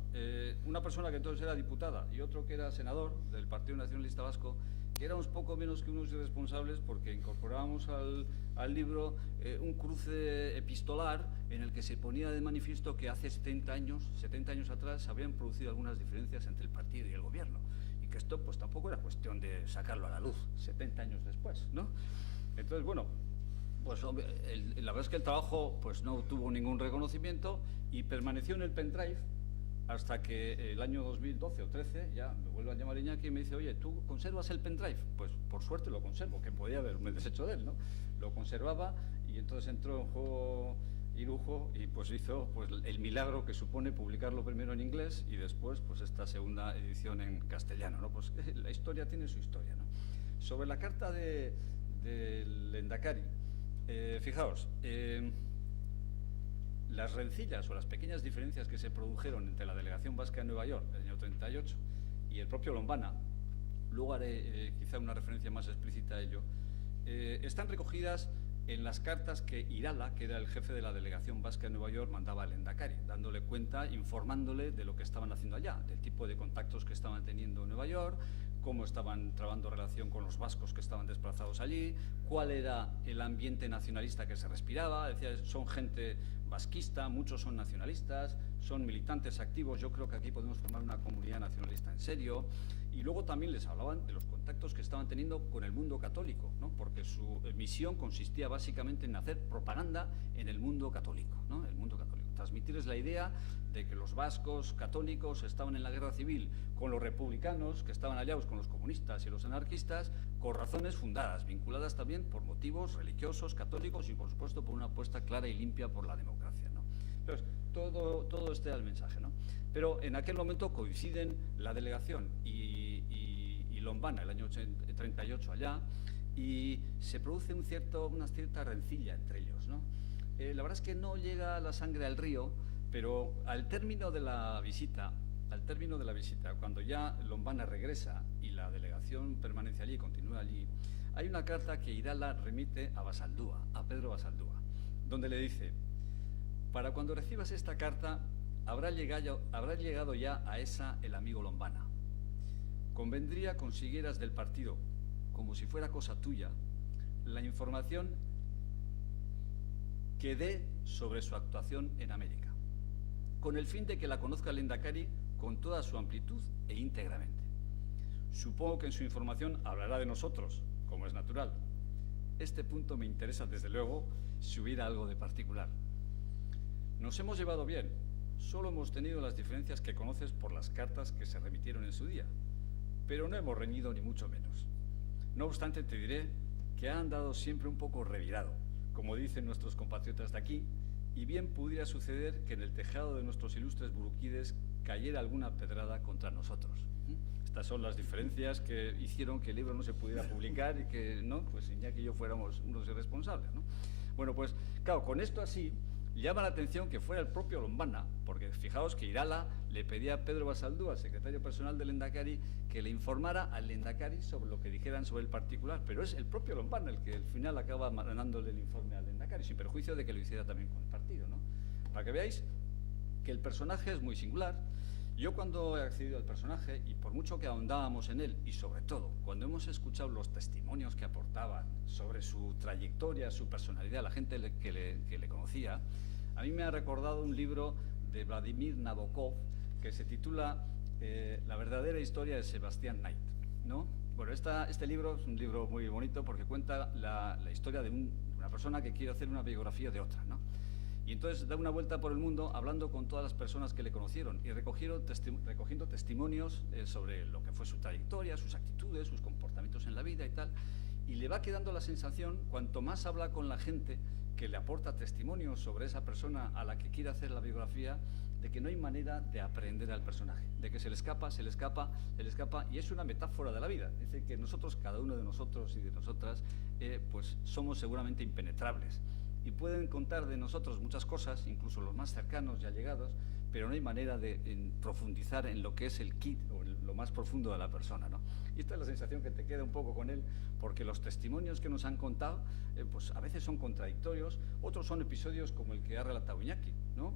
una persona que entonces era diputada y otro que era senador del Partido Nacionalista Vasco, que éramos poco menos que unos irresponsables porque incorporábamos al libro un cruce epistolar en el que se ponía de manifiesto que hace 70 años atrás se habían producido algunas diferencias entre el partido y el gobierno, y que esto pues tampoco era cuestión de sacarlo a la luz 70 años después, ¿no? Entonces, bueno, pues la verdad es que el trabajo pues no tuvo ningún reconocimiento y permaneció en el pendrive hasta que el año 2012 o 13 ya me vuelve a llamar Iñaki y me dice: oye, ¿tú conservas el pendrive? Pues por suerte lo conservo, que podía haberme deshecho de él, ¿no? Lo conservaba y entonces entró en juego Irujo y pues hizo pues el milagro que supone publicarlo primero en inglés y después pues esta segunda edición en castellano, ¿no? Pues la historia tiene su historia, ¿no? Sobre la carta del Lehendakari, fijaos, las rencillas o las pequeñas diferencias que se produjeron entre la delegación vasca en Nueva York en el año 38 y el propio Lombana, luego haré quizá una referencia más explícita a ello, están recogidas en las cartas que Irala, que era el jefe de la delegación vasca en Nueva York, mandaba al Lehendakari, dándole cuenta, informándole de lo que estaban haciendo allá, del tipo de contactos que estaban teniendo en Nueva York, cómo estaban trabando relación con los vascos que estaban desplazados allí, cuál era el ambiente nacionalista que se respiraba. Decía, son gente vasquista, muchos son nacionalistas, son militantes activos, yo creo que aquí podemos formar una comunidad nacionalista en serio. Y luego también les hablaban de los contactos que estaban teniendo con el mundo católico, ¿no? Porque su misión consistía básicamente en hacer propaganda en el mundo católico, ¿no? El mundo católico, transmitirles la idea de que los vascos católicos estaban en la guerra civil con los republicanos, que estaban aliados con los comunistas y los anarquistas, con razones fundadas, vinculadas también por motivos religiosos, católicos y, por supuesto, por una apuesta clara y limpia por la democracia, ¿no? Entonces, todo este era el mensaje, ¿no? Pero en aquel momento coinciden la delegación y Lombana, el año 38 allá, y se produce una cierta rencilla entre ellos, ¿no? La verdad es que no llega la sangre al río, pero al término de la visita, cuando ya Lombana regresa y la delegación permanece allí, continúa allí, hay una carta que Irala remite a Basaldúa, a Pedro Basaldúa, donde le dice: para cuando recibas esta carta habrá llegado ya a esa el amigo Lombana. Convendría consiguieras del partido, como si fuera cosa tuya, la información que dé sobre su actuación en América, con el fin de que la conozca el Lendakari con toda su amplitud e íntegramente. Supongo que en su información hablará de nosotros, como es natural. Este punto me interesa desde luego si hubiera algo de particular. Nos hemos llevado bien, solo hemos tenido las diferencias que conoces por las cartas que se remitieron en su día, pero no hemos reñido ni mucho menos. No obstante, te diré que ha andado siempre un poco revirado, como dicen nuestros compatriotas de aquí, y bien pudiera suceder que en el tejado de nuestros ilustres buruquides cayera alguna pedrada contra nosotros. Estas son las diferencias que hicieron que el libro no se pudiera publicar y que, ¿no?, pues Iñaki y yo fuéramos unos irresponsables, ¿no? Bueno, pues claro, con esto así llama la atención que fuera el propio Lombana, porque fijaos que Irala le pedía a Pedro Basaldúa, secretario personal del Lendakari, que le informara al Lendakari sobre lo que dijeran sobre el particular, pero es el propio Lombana el que al final acaba mandándole el informe al Lendakari, sin perjuicio de que lo hiciera también con el partido, ¿no? Para que veáis que el personaje es muy singular. Yo, cuando he accedido al personaje, y por mucho que ahondábamos en él, y sobre todo cuando hemos escuchado los testimonios que aportaban sobre su trayectoria, su personalidad, la gente que le conocía, a mí me ha recordado un libro de Vladimir Nabokov que se titula La verdadera historia de Sebastián Knight, ¿no? Bueno, este libro es un libro muy bonito porque cuenta la historia de una persona que quiere hacer una biografía de otra, ¿no? Y entonces da una vuelta por el mundo hablando con todas las personas que le conocieron y recogiendo testimonios sobre lo que fue su trayectoria, sus actitudes, sus comportamientos en la vida y tal. Y le va quedando la sensación, cuanto más habla con la gente que le aporta testimonios sobre esa persona a la que quiere hacer la biografía, de que no hay manera de aprender al personaje, de que se le escapa, y es una metáfora de la vida. Es decir, que nosotros, cada uno de nosotros y de nosotras, pues somos seguramente impenetrables. Y pueden contar de nosotros muchas cosas, incluso los más cercanos y allegados, pero no hay manera de profundizar en lo que es el kit o lo más profundo de la persona, ¿no? Y esta es la sensación que te queda un poco con él, porque los testimonios que nos han contado, pues a veces son contradictorios, otros son episodios como el que ha relatado Iñaki, ¿no?,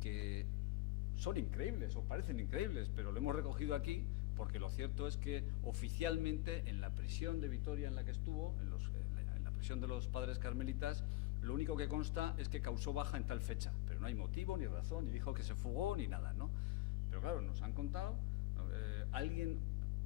que son increíbles o parecen increíbles, pero lo hemos recogido aquí porque lo cierto es que oficialmente en la prisión de Vitoria en la que estuvo, en la prisión de los padres carmelitas, lo único que consta es que causó baja en tal fecha, pero no hay motivo, ni razón, ni dijo que se fugó, ni nada, ¿no? Pero claro, nos han contado,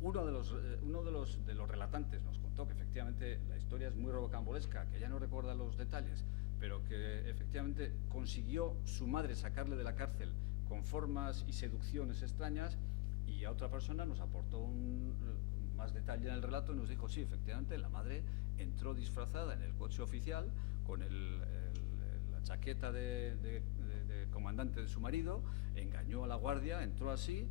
uno de los relatantes nos contó que efectivamente la historia es muy rocambolesca, que ya no recuerda los detalles, pero que efectivamente consiguió su madre sacarle de la cárcel con formas y seducciones extrañas, y a otra persona nos aportó más detalle en el relato y nos dijo, sí, efectivamente, la madre entró disfrazada en el coche oficial con la chaqueta de comandante de su marido, engañó a la guardia, entró así,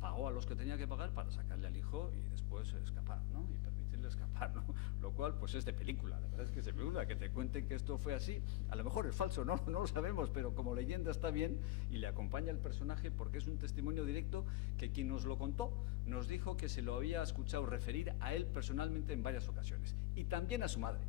pagó a los que tenía que pagar para sacarle al hijo y después escapar, ¿no? Y permitirle escapar, ¿no? Lo cual, pues es de película. La verdad es que se me gusta que te cuenten que esto fue así. A lo mejor es falso, no lo sabemos, pero como leyenda está bien y le acompaña el personaje porque es un testimonio directo que quien nos lo contó nos dijo que se lo había escuchado referir a él personalmente en varias ocasiones y también a su madre,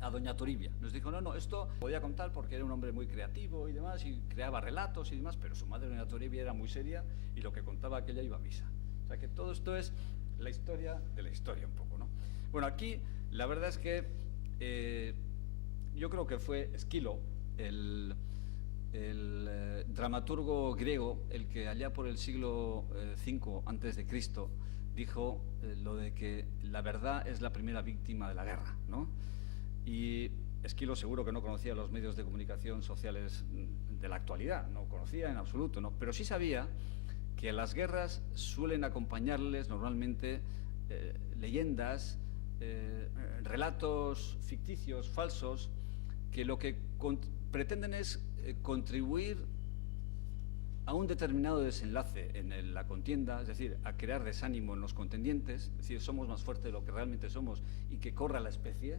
a doña Toribia. Nos dijo, no, esto podía contar porque era un hombre muy creativo y demás, y creaba relatos y demás, pero su madre, doña Toribia, era muy seria y lo que contaba aquella iba a misa. O sea que todo esto es la historia de la historia un poco, ¿no? Bueno, aquí la verdad es que yo creo que fue Esquilo, el dramaturgo griego, el que allá por el siglo V antes de Cristo dijo lo de que la verdad es la primera víctima de la guerra, ¿no? Y Esquilo seguro que no conocía los medios de comunicación sociales de la actualidad, no conocía en absoluto, ¿no? Pero sí sabía que a las guerras suelen acompañarles normalmente leyendas, relatos ficticios, falsos, que lo que pretenden es contribuir a un determinado desenlace en la contienda, es decir, a crear desánimo en los contendientes, es decir, somos más fuertes de lo que realmente somos y que corra la especie,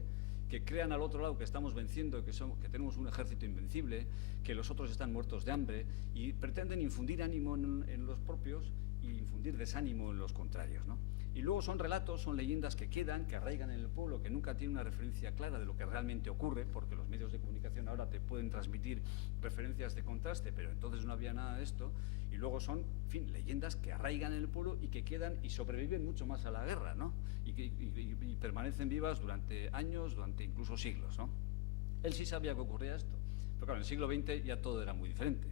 que crean al otro lado que estamos venciendo, que tenemos un ejército invencible, que los otros están muertos de hambre, y pretenden infundir ánimo en los propios y infundir desánimo en los contrarios, ¿no? Y luego son relatos, son leyendas que quedan, que arraigan en el pueblo, que nunca tienen una referencia clara de lo que realmente ocurre, porque los medios de comunicación ahora te pueden transmitir referencias de contraste, pero entonces no había nada de esto. Y luego son, en fin, leyendas que arraigan en el pueblo y que quedan y sobreviven mucho más a la guerra, ¿no? Y permanecen vivas durante años, durante incluso siglos, ¿no? Él sí sabía que ocurría esto, pero claro, en el siglo XX ya todo era muy diferente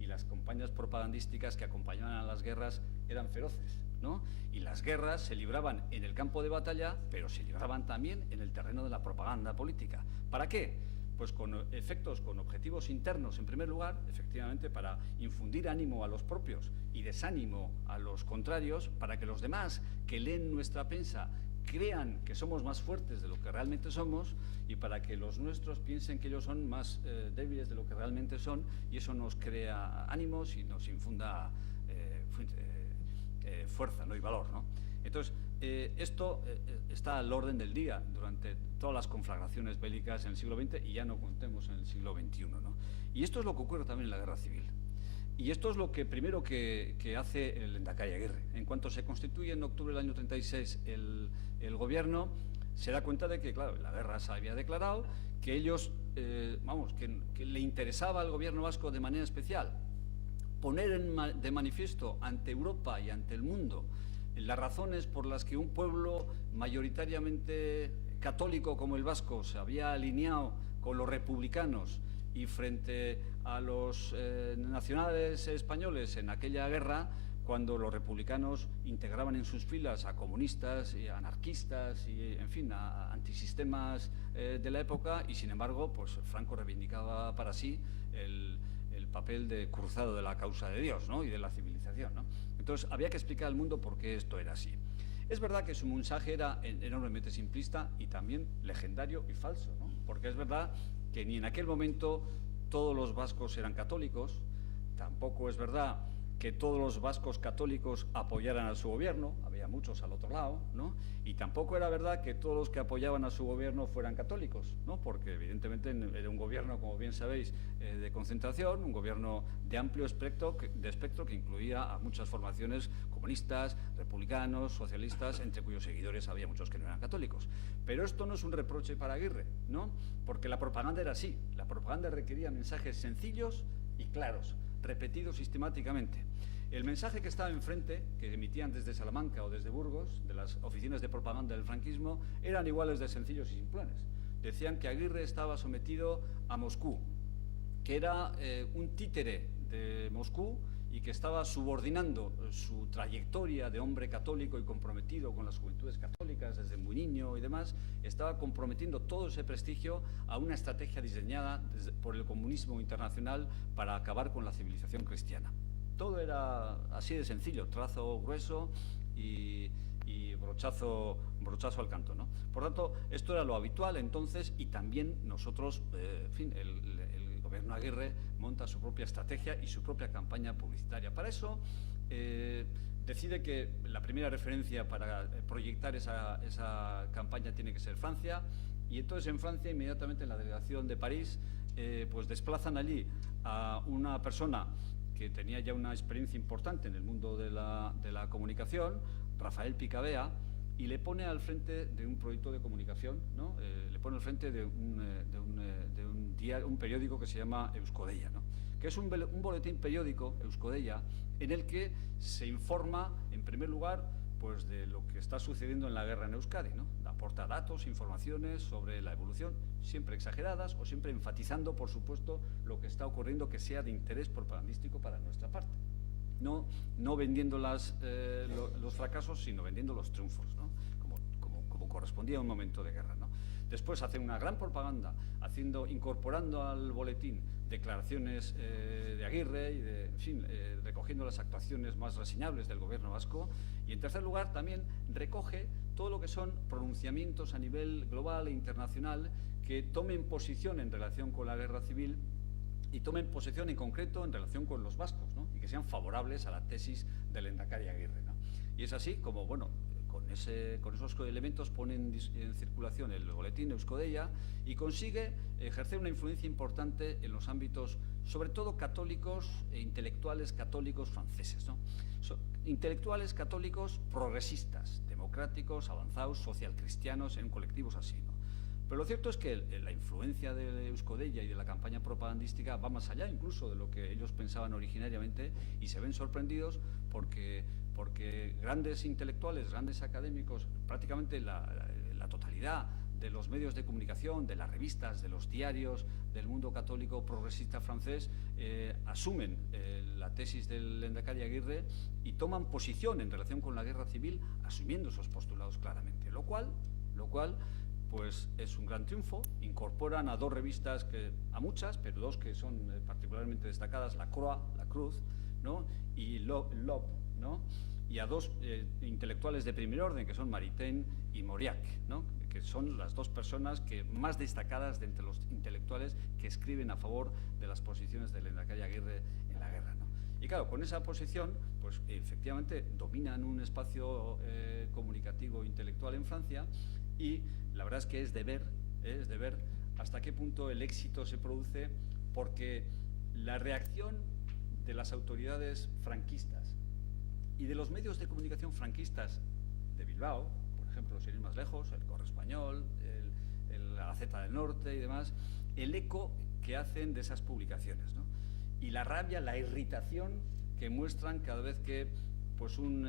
y las campañas propagandísticas que acompañaban a las guerras eran feroces, ¿no? Y las guerras se libraban en el campo de batalla, pero se libraban también en el terreno de la propaganda política. ¿Para qué? Pues con efectos, con objetivos internos, en primer lugar, efectivamente, para infundir ánimo a los propios y desánimo a los contrarios, para que los demás que leen nuestra prensa crean que somos más fuertes de lo que realmente somos y para que los nuestros piensen que ellos son más débiles de lo que realmente son, y eso nos crea ánimos y nos infunda fuerza, ¿no? Y valor, ¿no? Entonces, esto está al orden del día durante todas las conflagraciones bélicas en el siglo XX y ya no contemos en el siglo XXI, ¿no? Y esto es lo que ocurre también en la guerra civil. Y esto es lo que primero que hace el Lehendakari Aguirre. En cuanto se constituye en octubre del año 36 el gobierno, se da cuenta de que, claro, la guerra se había declarado, que ellos, que le interesaba al gobierno vasco de manera especial poner de manifiesto ante Europa y ante el mundo las razones por las que un pueblo mayoritariamente católico como el vasco se había alineado con los republicanos y frente a los nacionales españoles en aquella guerra, cuando los republicanos integraban en sus filas a comunistas y anarquistas y, en fin, a antisistemas de la época, y sin embargo, pues Franco reivindicaba para sí el papel de cruzado de la causa de Dios, ¿no? Y de la civilización, ¿no? Entonces había que explicar al mundo por qué esto era así. Es verdad que su mensaje era enormemente simplista y también legendario y falso, ¿no? Porque es verdad que ni en aquel momento todos los vascos eran católicos, tampoco es verdad que todos los vascos católicos apoyaran a su gobierno, había muchos al otro lado, ¿no? Y tampoco era verdad que todos los que apoyaban a su gobierno fueran católicos, ¿no? Porque evidentemente era un gobierno, como bien sabéis, de concentración, un gobierno de amplio espectro que incluía a muchas formaciones comunistas, republicanos, socialistas, entre cuyos seguidores había muchos que no eran católicos. Pero esto no es un reproche para Aguirre, ¿no? Porque la propaganda era así, la propaganda requería mensajes sencillos y claros, repetidos sistemáticamente. El mensaje que estaba enfrente, que emitían desde Salamanca o desde Burgos, de las oficinas de propaganda del franquismo, eran iguales de sencillos y simplones. Decían que Aguirre estaba sometido a Moscú, que era un títere de Moscú y que estaba subordinando su trayectoria de hombre católico y comprometido con las juventudes católicas desde muy niño y demás, estaba comprometiendo todo ese prestigio a una estrategia diseñada por el comunismo internacional para acabar con la civilización cristiana. Todo era así de sencillo, trazo grueso y brochazo al canto, ¿no? Por tanto, esto era lo habitual entonces, y también nosotros, en fin, el gobierno Aguirre monta su propia estrategia y su propia campaña publicitaria. Para eso decide que la primera referencia para proyectar esa campaña tiene que ser Francia, y entonces en Francia, inmediatamente en la delegación de París, pues desplazan allí a una persona que tenía ya una experiencia importante en el mundo de la comunicación, Rafael Picabea, y le pone al frente de un proyecto de comunicación, ¿no? Le pone al frente de un periódico que se llama Euskodeia, ¿no? Que es un boletín periódico, Euskodeia, en el que se informa, en primer lugar, pues de lo que está sucediendo en la guerra en Euskadi, ¿no? Aporta datos, informaciones sobre la evolución, siempre exageradas o siempre enfatizando, por supuesto, lo que está ocurriendo que sea de interés propagandístico para nuestra parte. No vendiendo los fracasos, sino vendiendo los triunfos, ¿no? Como correspondía a un momento de guerra, ¿no? Después hace una gran propaganda, incorporando al boletín declaraciones de Aguirre y en fin, recogiendo las actuaciones más reseñables del gobierno vasco. Y en tercer lugar también recoge todo lo que son pronunciamientos a nivel global e internacional que tomen posición en relación con la guerra civil y tomen posición en concreto en relación con los vascos, ¿no? Y que sean favorables a la tesis del Lehendakari Aguirre, ¿no? Y es así como, bueno, con esos elementos pone en circulación el boletín Euskodeia y consigue ejercer una influencia importante en los ámbitos, sobre todo católicos e intelectuales católicos franceses, ¿no? Intelectuales católicos progresistas, democráticos, avanzados, socialcristianos, en colectivos así, ¿no? Pero lo cierto es que la influencia de Euskodeia y de la campaña propagandística va más allá incluso de lo que ellos pensaban originariamente, y se ven sorprendidos porque grandes intelectuales, grandes académicos, prácticamente la totalidad de los medios de comunicación, de las revistas, de los diarios del mundo católico progresista francés, asumen la tesis del Lehendakari Aguirre y toman posición en relación con la guerra civil, asumiendo esos postulados claramente, lo cual pues es un gran triunfo. Incorporan a dos revistas, a muchas, pero dos que son particularmente destacadas, La Croix, La Cruz, ¿no? Y L'Op, ¿no? Y a dos intelectuales de primer orden, que son Maritain y Mauriac, ¿no? Que son las dos personas más destacadas de entre los intelectuales que escriben a favor de las posiciones del Lehendakari Aguirre en la guerra, ¿no? Y claro, con esa posición, pues efectivamente dominan un espacio comunicativo intelectual en Francia, y la verdad es que es de ver hasta qué punto el éxito se produce, porque la reacción de las autoridades franquistas y de los medios de comunicación franquistas de Bilbao, por ejemplo, sin ir más lejos, el Correo Español, la Gaceta del Norte y demás, el eco que hacen de esas publicaciones, ¿no? Y la rabia, la irritación que muestran cada vez que pues un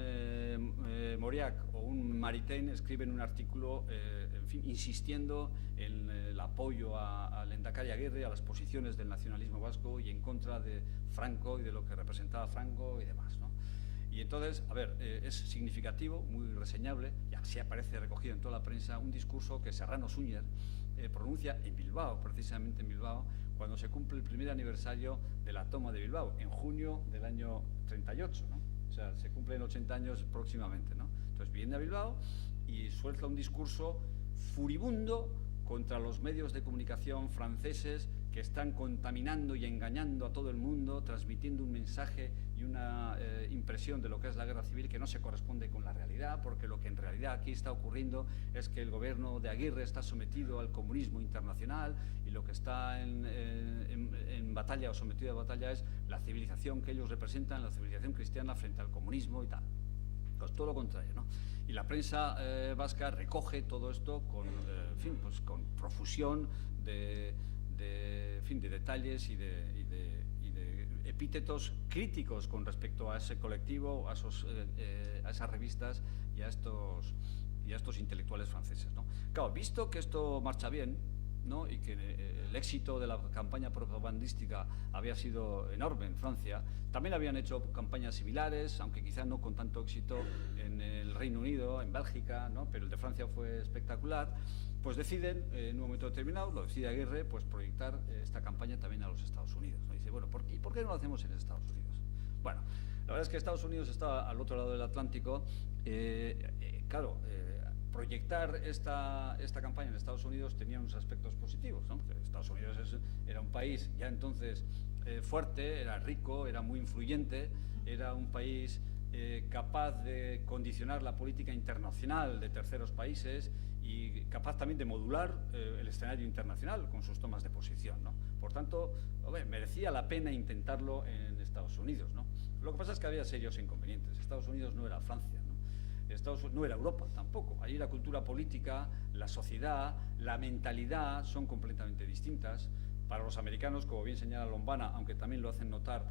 Mauriac o un Maritain escriben un artículo, en fin, insistiendo en el apoyo al Lehendakari Aguirre, a las posiciones del nacionalismo vasco y en contra de Franco y de lo que representaba Franco y demás, ¿no? Y entonces, a ver, es significativo, muy reseñable, y así aparece recogido en toda la prensa, un discurso que Serrano Suñer pronuncia en Bilbao, precisamente en Bilbao, cuando se cumple el primer aniversario de la toma de Bilbao, en junio del año 38, ¿no? O sea, se cumplen 80 años próximamente, ¿no? Entonces viene a Bilbao y suelta un discurso furibundo contra los medios de comunicación franceses que están contaminando y engañando a todo el mundo, transmitiendo un mensaje y una impresión de lo que es la guerra civil que no se corresponde con la realidad, porque lo que en realidad aquí está ocurriendo es que el gobierno de Aguirre está sometido al comunismo internacional, y lo que está en batalla o sometido a batalla es la civilización que ellos representan, la civilización cristiana frente al comunismo y tal. Pues todo lo contrario, ¿no? Y la prensa vasca recoge todo esto con, en fin, pues con profusión de detalles y de epítetos críticos con respecto a ese colectivo, a esas revistas y a estos intelectuales franceses, ¿no? Claro, visto que esto marcha bien, ¿no? Y que el éxito de la campaña propagandística había sido enorme en Francia, también habían hecho campañas similares, aunque quizá no con tanto éxito en el Reino Unido, en Bélgica, ¿no? Pero el de Francia fue espectacular. Pues deciden, en un momento determinado, lo decide Aguirre, pues proyectar esta campaña también a los Estados Unidos, ¿no? Dice, bueno, ¿por qué no lo hacemos en Estados Unidos? Bueno, la verdad es que Estados Unidos está al otro lado del Atlántico. Claro, proyectar esta campaña en Estados Unidos tenía unos aspectos positivos, ¿no? Porque Estados Unidos era un país ya entonces fuerte, era rico, era muy influyente, era un país capaz de condicionar la política internacional de terceros países y capaz también de modular el escenario internacional con sus tomas de posición, ¿no? Por tanto, merecía la pena intentarlo en Estados Unidos, ¿no? Lo que pasa es que había serios inconvenientes. Estados Unidos no era Francia, ¿no? No era Europa tampoco. Allí la cultura política, la sociedad, la mentalidad son completamente distintas. Para los americanos, como bien señala Lombana, aunque también lo hacen notar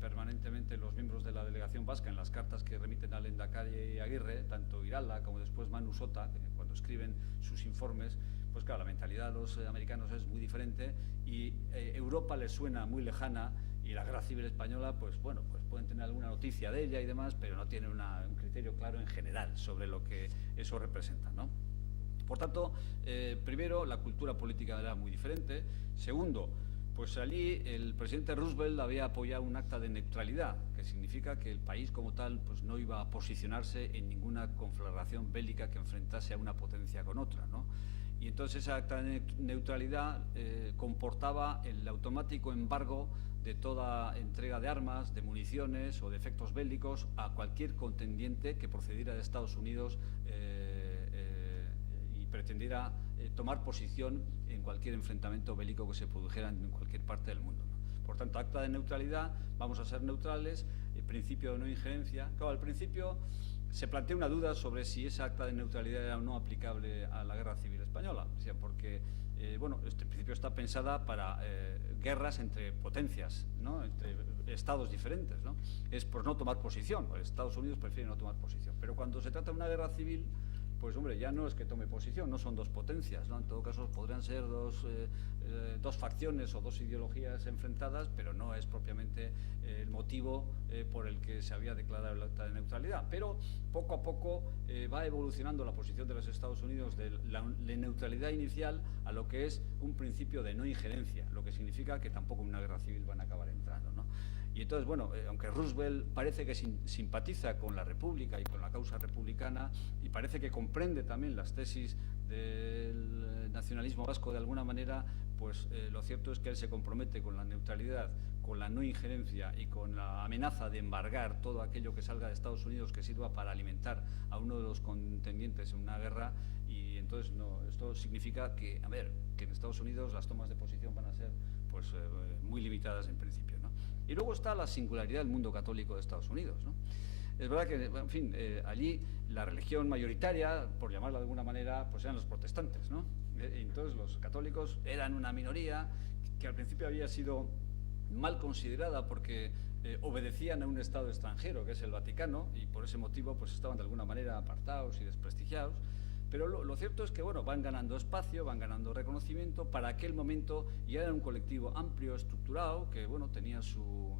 permanentemente los miembros de la delegación vasca en las cartas que remiten al Lehendakari Aguirre, tanto Irala como después Manu Sota, cuando escriben sus informes, pues claro, la mentalidad de los americanos es muy diferente y Europa les suena muy lejana, y la guerra civil española, pues bueno, pues pueden tener alguna noticia de ella y demás, pero no tienen un criterio claro en general sobre lo que eso representa, ¿no? Por tanto, primero, la cultura política era muy diferente. Segundo, Pues allí el presidente Roosevelt había apoyado un acta de neutralidad, que significa que el país como tal pues no iba a posicionarse en ninguna conflagración bélica que enfrentase a una potencia con otra, ¿no? Y entonces esa acta de neutralidad comportaba el automático embargo de toda entrega de armas, de municiones o de efectos bélicos a cualquier contendiente que procediera de Estados Unidos y pretendiera tomar posición en cualquier enfrentamiento bélico que se produjera en cualquier parte del mundo, ¿no? Por tanto, acta de neutralidad, vamos a ser neutrales, el principio de no injerencia. Claro, al principio se planteó una duda sobre si esa acta de neutralidad era o no aplicable a la Guerra Civil Española, o sea, porque bueno, este principio está pensada para guerras entre potencias, ¿no? Entre estados diferentes, ¿no? Es por no tomar posición. Estados Unidos prefiere no tomar posición, pero cuando se trata de una guerra civil, pues hombre, ya no es que tome posición, no son dos potencias, ¿no? En todo caso podrían ser dos facciones o dos ideologías enfrentadas, pero no es propiamente el motivo por el que se había declarado el acta de neutralidad. Pero poco a poco va evolucionando la posición de los Estados Unidos de la neutralidad inicial a lo que es un principio de no injerencia, lo que significa que tampoco en una guerra civil van a acabar entrando, ¿no? Y entonces, bueno, aunque Roosevelt parece que simpatiza con la República y con la causa republicana y parece que comprende también las tesis del nacionalismo vasco de alguna manera, pues lo cierto es que él se compromete con la neutralidad, con la no injerencia y con la amenaza de embargar todo aquello que salga de Estados Unidos que sirva para alimentar a uno de los contendientes en una guerra. Y entonces esto significa que, a ver, que en Estados Unidos las tomas de posición van a ser pues muy limitadas en principio, ¿no? Y luego está la singularidad del mundo católico de Estados Unidos, ¿no? Es verdad que, en fin, allí la religión mayoritaria, por llamarla de alguna manera, pues eran los protestantes, ¿no? Entonces los católicos eran una minoría que al principio había sido mal considerada porque obedecían a un Estado extranjero, que es el Vaticano, y por ese motivo pues estaban de alguna manera apartados y desprestigiados. Pero lo cierto es que, bueno, van ganando espacio, van ganando reconocimiento. Para aquel momento ya era un colectivo amplio, estructurado, que, bueno, tenía su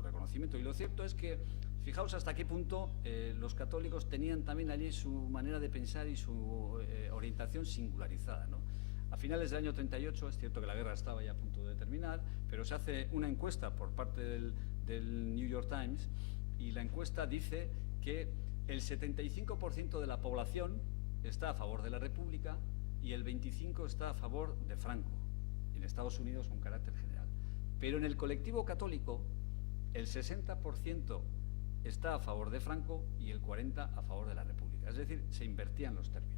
reconocimiento. Y lo cierto es que, fijaos hasta qué punto los católicos tenían también allí su manera de pensar y su orientación singularizada, ¿no? A finales del año 38, es cierto que la guerra estaba ya a punto de terminar, pero se hace una encuesta por parte del New York Times, y la encuesta dice que el 75% de la población está a favor de la República y el 25% está a favor de Franco, en Estados Unidos con carácter general. Pero en el colectivo católico, el 60% está a favor de Franco y el 40% a favor de la República. Es decir, se invertían los términos.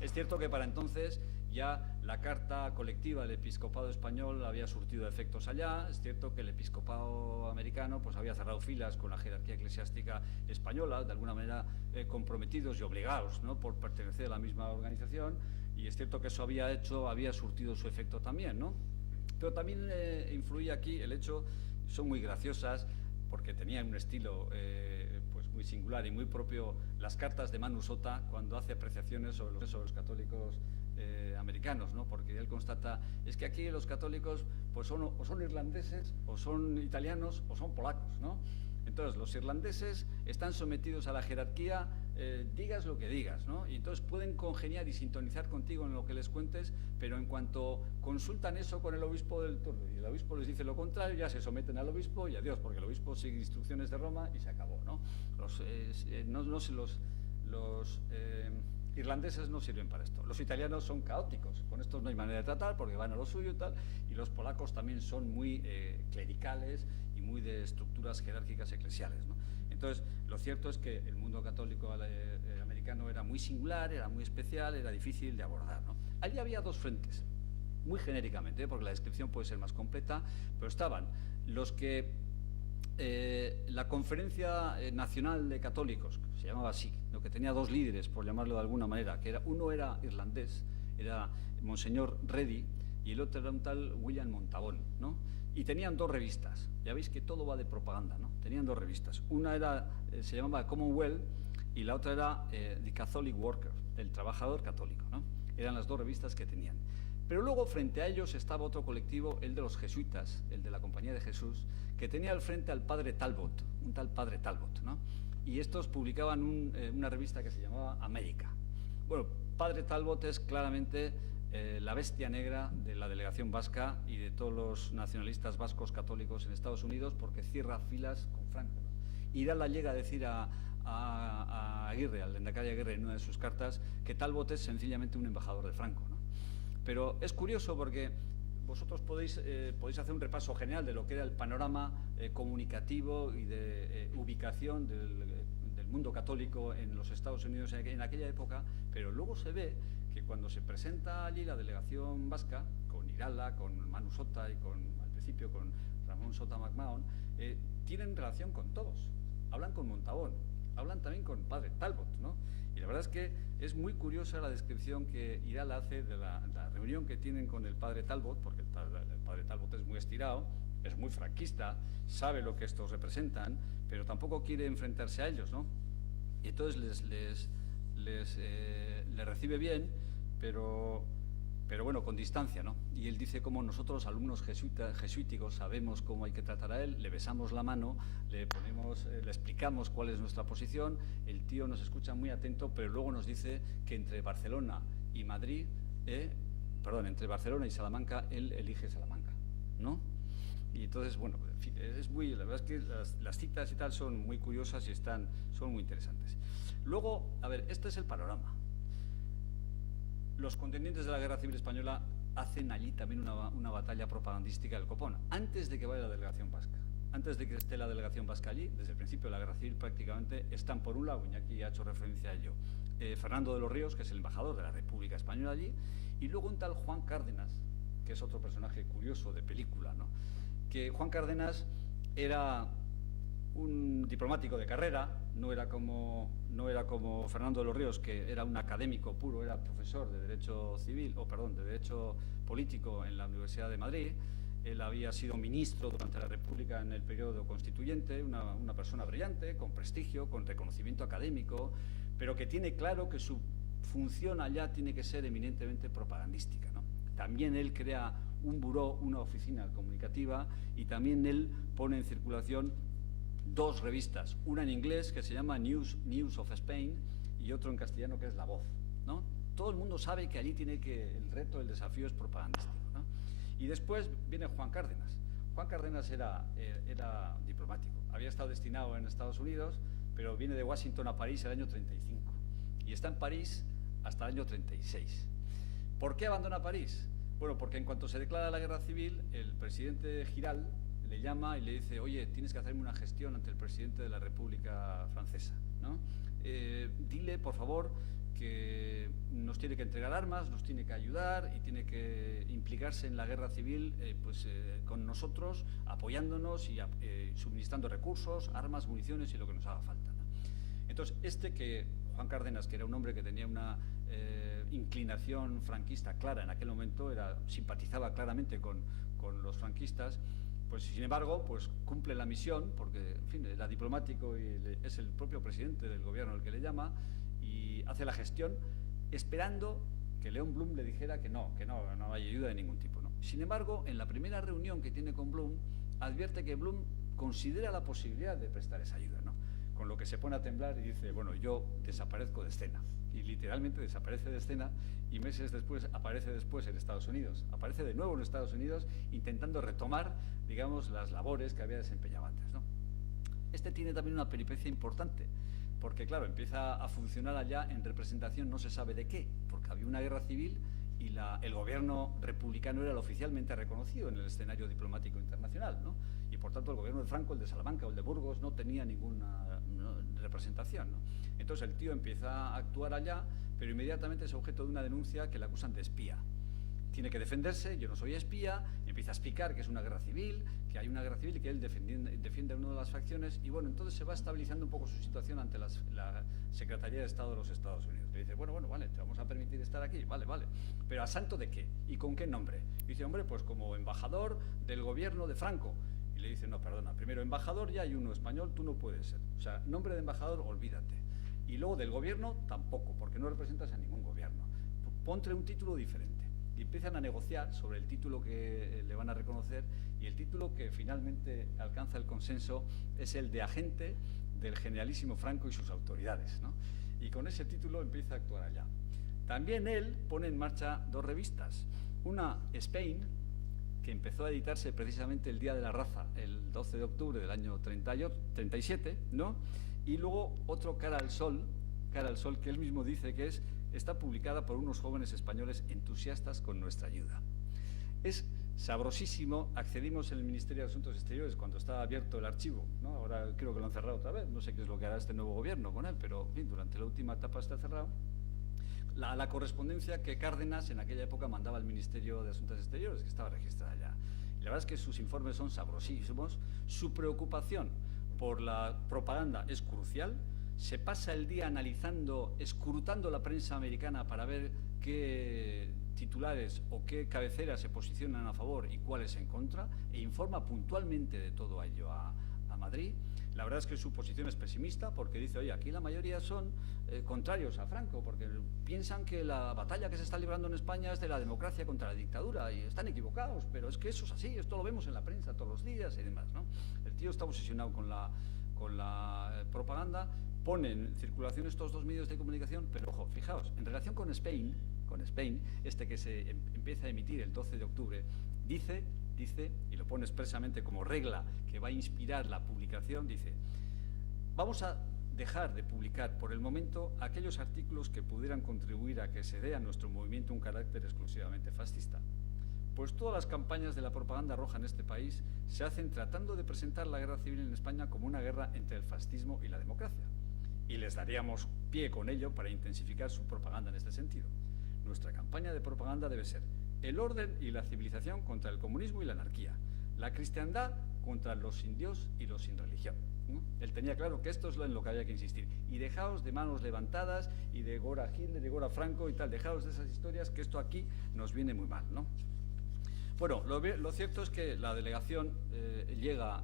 Es cierto que para entonces ya la carta colectiva del episcopado español había surtido efectos allá. Es cierto que el episcopado americano pues había cerrado filas con la jerarquía eclesiástica española, de alguna manera comprometidos y obligados, ¿no?, por pertenecer a la misma organización, y es cierto que eso había surtido su efecto también, ¿no? Pero también influye aquí el hecho, son muy graciosas porque tenían un estilo pues muy singular y muy propio, las cartas de Manu Sota cuando hace apreciaciones sobre los católicos americanos, ¿no? Porque él constata, es que aquí los católicos pues son irlandeses, o son italianos, o son polacos, ¿no? Entonces los irlandeses están sometidos a la jerarquía, digas lo que digas, ¿no? Y entonces pueden congeniar y sintonizar contigo en lo que les cuentes, pero en cuanto consultan eso con el obispo del turno y el obispo les dice lo contrario, ya se someten al obispo y adiós, porque el obispo sigue instrucciones de Roma y se acabó, ¿no? Los irlandeses no sirven para esto. Los italianos son caóticos, con estos no hay manera de tratar porque van a lo suyo y tal, y los polacos también son muy clericales y muy de estructuras jerárquicas eclesiales, ¿no? Entonces, lo cierto es que el mundo católico americano era muy singular, era muy especial, era difícil de abordar, ¿no? Allí había dos frentes, muy genéricamente, porque la descripción puede ser más completa, pero estaban los que la Conferencia Nacional de Católicos, que se llamaba así, lo que tenía dos líderes, por llamarlo de alguna manera, que uno era irlandés, era Monseñor Reddy, y el otro era un tal William Montabón, ¿no? Y tenían dos revistas. Ya veis que todo va de propaganda, ¿no? Tenían dos revistas. Una se llamaba Commonwealth y la otra era The Catholic Worker, el trabajador católico, ¿no? Eran las dos revistas que tenían. Pero luego frente a ellos estaba otro colectivo, el de los jesuitas, el de la Compañía de Jesús, que tenía al frente al padre Talbot, un tal padre Talbot, ¿no? Y estos publicaban una revista que se llamaba América. Bueno, padre Talbot es claramente la bestia negra de la delegación vasca y de todos los nacionalistas vascos católicos en Estados Unidos, porque cierra filas con Franco, ¿no? Irala llega a decir a Aguirre, al lehendakari Aguirre, en una de sus cartas, que Talbot es sencillamente un embajador de Franco, ¿no? Pero es curioso porque vosotros podéis hacer un repaso general de lo que era el panorama comunicativo y de ubicación del mundo católico en los Estados Unidos en aquella época, pero luego se ve que cuando se presenta allí la delegación vasca, con Irala, con Manu Sota y al principio con Ramón Sota McMahon, tienen relación con todos. Hablan con Montabón, hablan también con padre Talbot, ¿no? Y la verdad es que es muy curiosa la descripción que Irala hace de la reunión que tienen con el padre Talbot, porque el padre Talbot es muy estirado, es muy franquista, sabe lo que estos representan, pero tampoco quiere enfrentarse a ellos, ¿no? Y entonces les recibe bien, pero bueno, con distancia, ¿no? Y él dice cómo nosotros, alumnos jesuíticos, sabemos cómo hay que tratar a él, le besamos la mano, le explicamos cuál es nuestra posición, el tío nos escucha muy atento, pero luego nos dice que entre Barcelona y entre Barcelona y Salamanca, él elige Salamanca, ¿no? Y entonces, bueno, en fin, la verdad es que las citas y tal son muy curiosas y son muy interesantes. Luego, a ver, este es el panorama. Los contendientes de la Guerra Civil Española hacen allí también una batalla propagandística del copón, antes de que vaya la delegación vasca. Antes de que esté la delegación vasca allí, desde el principio de la Guerra Civil prácticamente están por un lado, Iñaki ha hecho referencia a ello, Fernando de los Ríos, que es el embajador de la República Española allí, y luego un tal Juan Cárdenas, que es otro personaje curioso de película, ¿no? Que Juan Cárdenas era un diplomático de carrera, no era como Fernando de los Ríos, que era un académico puro, era profesor de Derecho de Derecho Político en la Universidad de Madrid. Él había sido ministro durante la República en el periodo constituyente, una persona brillante, con prestigio, con reconocimiento académico, pero que tiene claro que su función allá tiene que ser eminentemente propagandística, ¿no? También él crea un buró, una oficina comunicativa, y también él pone en circulación dos revistas, una en inglés que se llama News of Spain y otro en castellano que es La Voz, ¿no? Todo el mundo sabe que allí el reto, el desafío es propagandístico, ¿no? Y después viene Juan Cárdenas. Juan Cárdenas era diplomático, había estado destinado en Estados Unidos, pero viene de Washington a París el año 35 y está en París hasta el año 36. ¿Por qué abandona París? Bueno, porque en cuanto se declara la guerra civil, el presidente Giral le llama y le dice: oye, tienes que hacerme una gestión ante el presidente de la República Francesa, ¿no? Dile, por favor, que nos tiene que entregar armas, nos tiene que ayudar y tiene que implicarse en la guerra civil con nosotros, apoyándonos y suministrando recursos, armas, municiones y lo que nos haga falta, ¿no? Entonces, Juan Cárdenas, que era un hombre que tenía una inclinación franquista clara en aquel momento, simpatizaba claramente con los franquistas, pues sin embargo, pues cumple la misión, porque en fin, era diplomático y es el propio presidente del gobierno el que le llama, y hace la gestión esperando que León Blum le dijera que no hay ayuda de ningún tipo, ¿no? Sin embargo, en la primera reunión que tiene con Blum, advierte que Blum considera la posibilidad de prestar esa ayuda, ¿no? Con lo que se pone a temblar y dice: bueno, yo desaparezco de escena. Y literalmente desaparece de escena, y meses después aparece en Estados Unidos. Aparece de nuevo en Estados Unidos intentando retomar, digamos, las labores que había desempeñado antes, ¿no? Este tiene también una peripecia importante, porque claro, empieza a funcionar allá en representación no se sabe de qué, porque había una guerra civil y el gobierno republicano era el oficialmente reconocido en el escenario diplomático internacional, ¿no? Y por tanto el gobierno de Franco, el de Salamanca o el de Burgos no tenía ninguna representación, ¿no? Entonces el tío empieza a actuar allá, pero inmediatamente es objeto de una denuncia que le acusan de espía. Tiene que defenderse: yo no soy espía, empieza a explicar que es una guerra civil, que hay una guerra civil y que él defiende a una de las facciones, y bueno, entonces se va estabilizando un poco su situación ante la Secretaría de Estado de los Estados Unidos. Le dice: bueno, vale, te vamos a permitir estar aquí, vale, pero ¿a santo de qué? ¿Y con qué nombre? Y dice: hombre, pues como embajador del gobierno de Franco. Y le dice: no, perdona, primero embajador ya hay uno español, tú no puedes ser. O sea, nombre de embajador, olvídate. Y luego del gobierno tampoco, porque no representas a ningún gobierno. Ponte un título diferente. Y empiezan a negociar sobre el título que le van a reconocer, y el título que finalmente alcanza el consenso es el de agente del generalísimo Franco y sus autoridades, ¿no? Y con ese título empieza a actuar allá. También él pone en marcha dos revistas. Una, Spain, que empezó a editarse precisamente el Día de la Raza, el 12 de octubre del año 37, ¿no? Y luego otro, Cara al Sol, que él mismo dice que está publicada por unos jóvenes españoles entusiastas con nuestra ayuda. Es sabrosísimo. Accedimos en el Ministerio de Asuntos Exteriores cuando estaba abierto el archivo, ¿no? Ahora creo que lo han cerrado otra vez, no sé qué es lo que hará este nuevo gobierno con él, pero en fin, durante la última etapa está cerrado. La correspondencia que Cárdenas en aquella época mandaba al Ministerio de Asuntos Exteriores, que estaba registrada ya. Y la verdad es que sus informes son sabrosísimos. Su preocupación por la propaganda es crucial. Se pasa el día analizando, escrutando la prensa americana para ver qué titulares o qué cabeceras se posicionan a favor y cuáles en contra, e informa puntualmente de todo ello a Madrid. La verdad es que su posición es pesimista porque dice, oye, aquí la mayoría son contrarios a Franco, porque piensan que la batalla que se está librando en España es de la democracia contra la dictadura, y están equivocados, pero es que eso es así, esto lo vemos en la prensa todos los días y demás, ¿no? El tío está obsesionado con la propaganda, pone en circulación estos dos medios de comunicación, pero ojo, fijaos, en relación con Spain, que se empieza a emitir el 12 de octubre, dice, y lo pone expresamente como regla que va a inspirar la publicación, dice, vamos a dejar de publicar por el momento aquellos artículos que pudieran contribuir a que se dé a nuestro movimiento un carácter exclusivamente fascista. Pues todas las campañas de la propaganda roja en este país se hacen tratando de presentar la guerra civil en España como una guerra entre el fascismo y la democracia. Y les daríamos pie con ello para intensificar su propaganda en este sentido. Nuestra campaña de propaganda debe ser el orden y la civilización contra el comunismo y la anarquía, la cristiandad contra los sin Dios y los sin religión, ¿no? Él tenía claro que esto es en lo que había que insistir. Y dejaos de manos levantadas y de Gora Hitler, de Gora Franco y tal, dejaos de esas historias, que esto aquí nos viene muy mal, ¿no? Bueno, lo cierto es que la delegación llega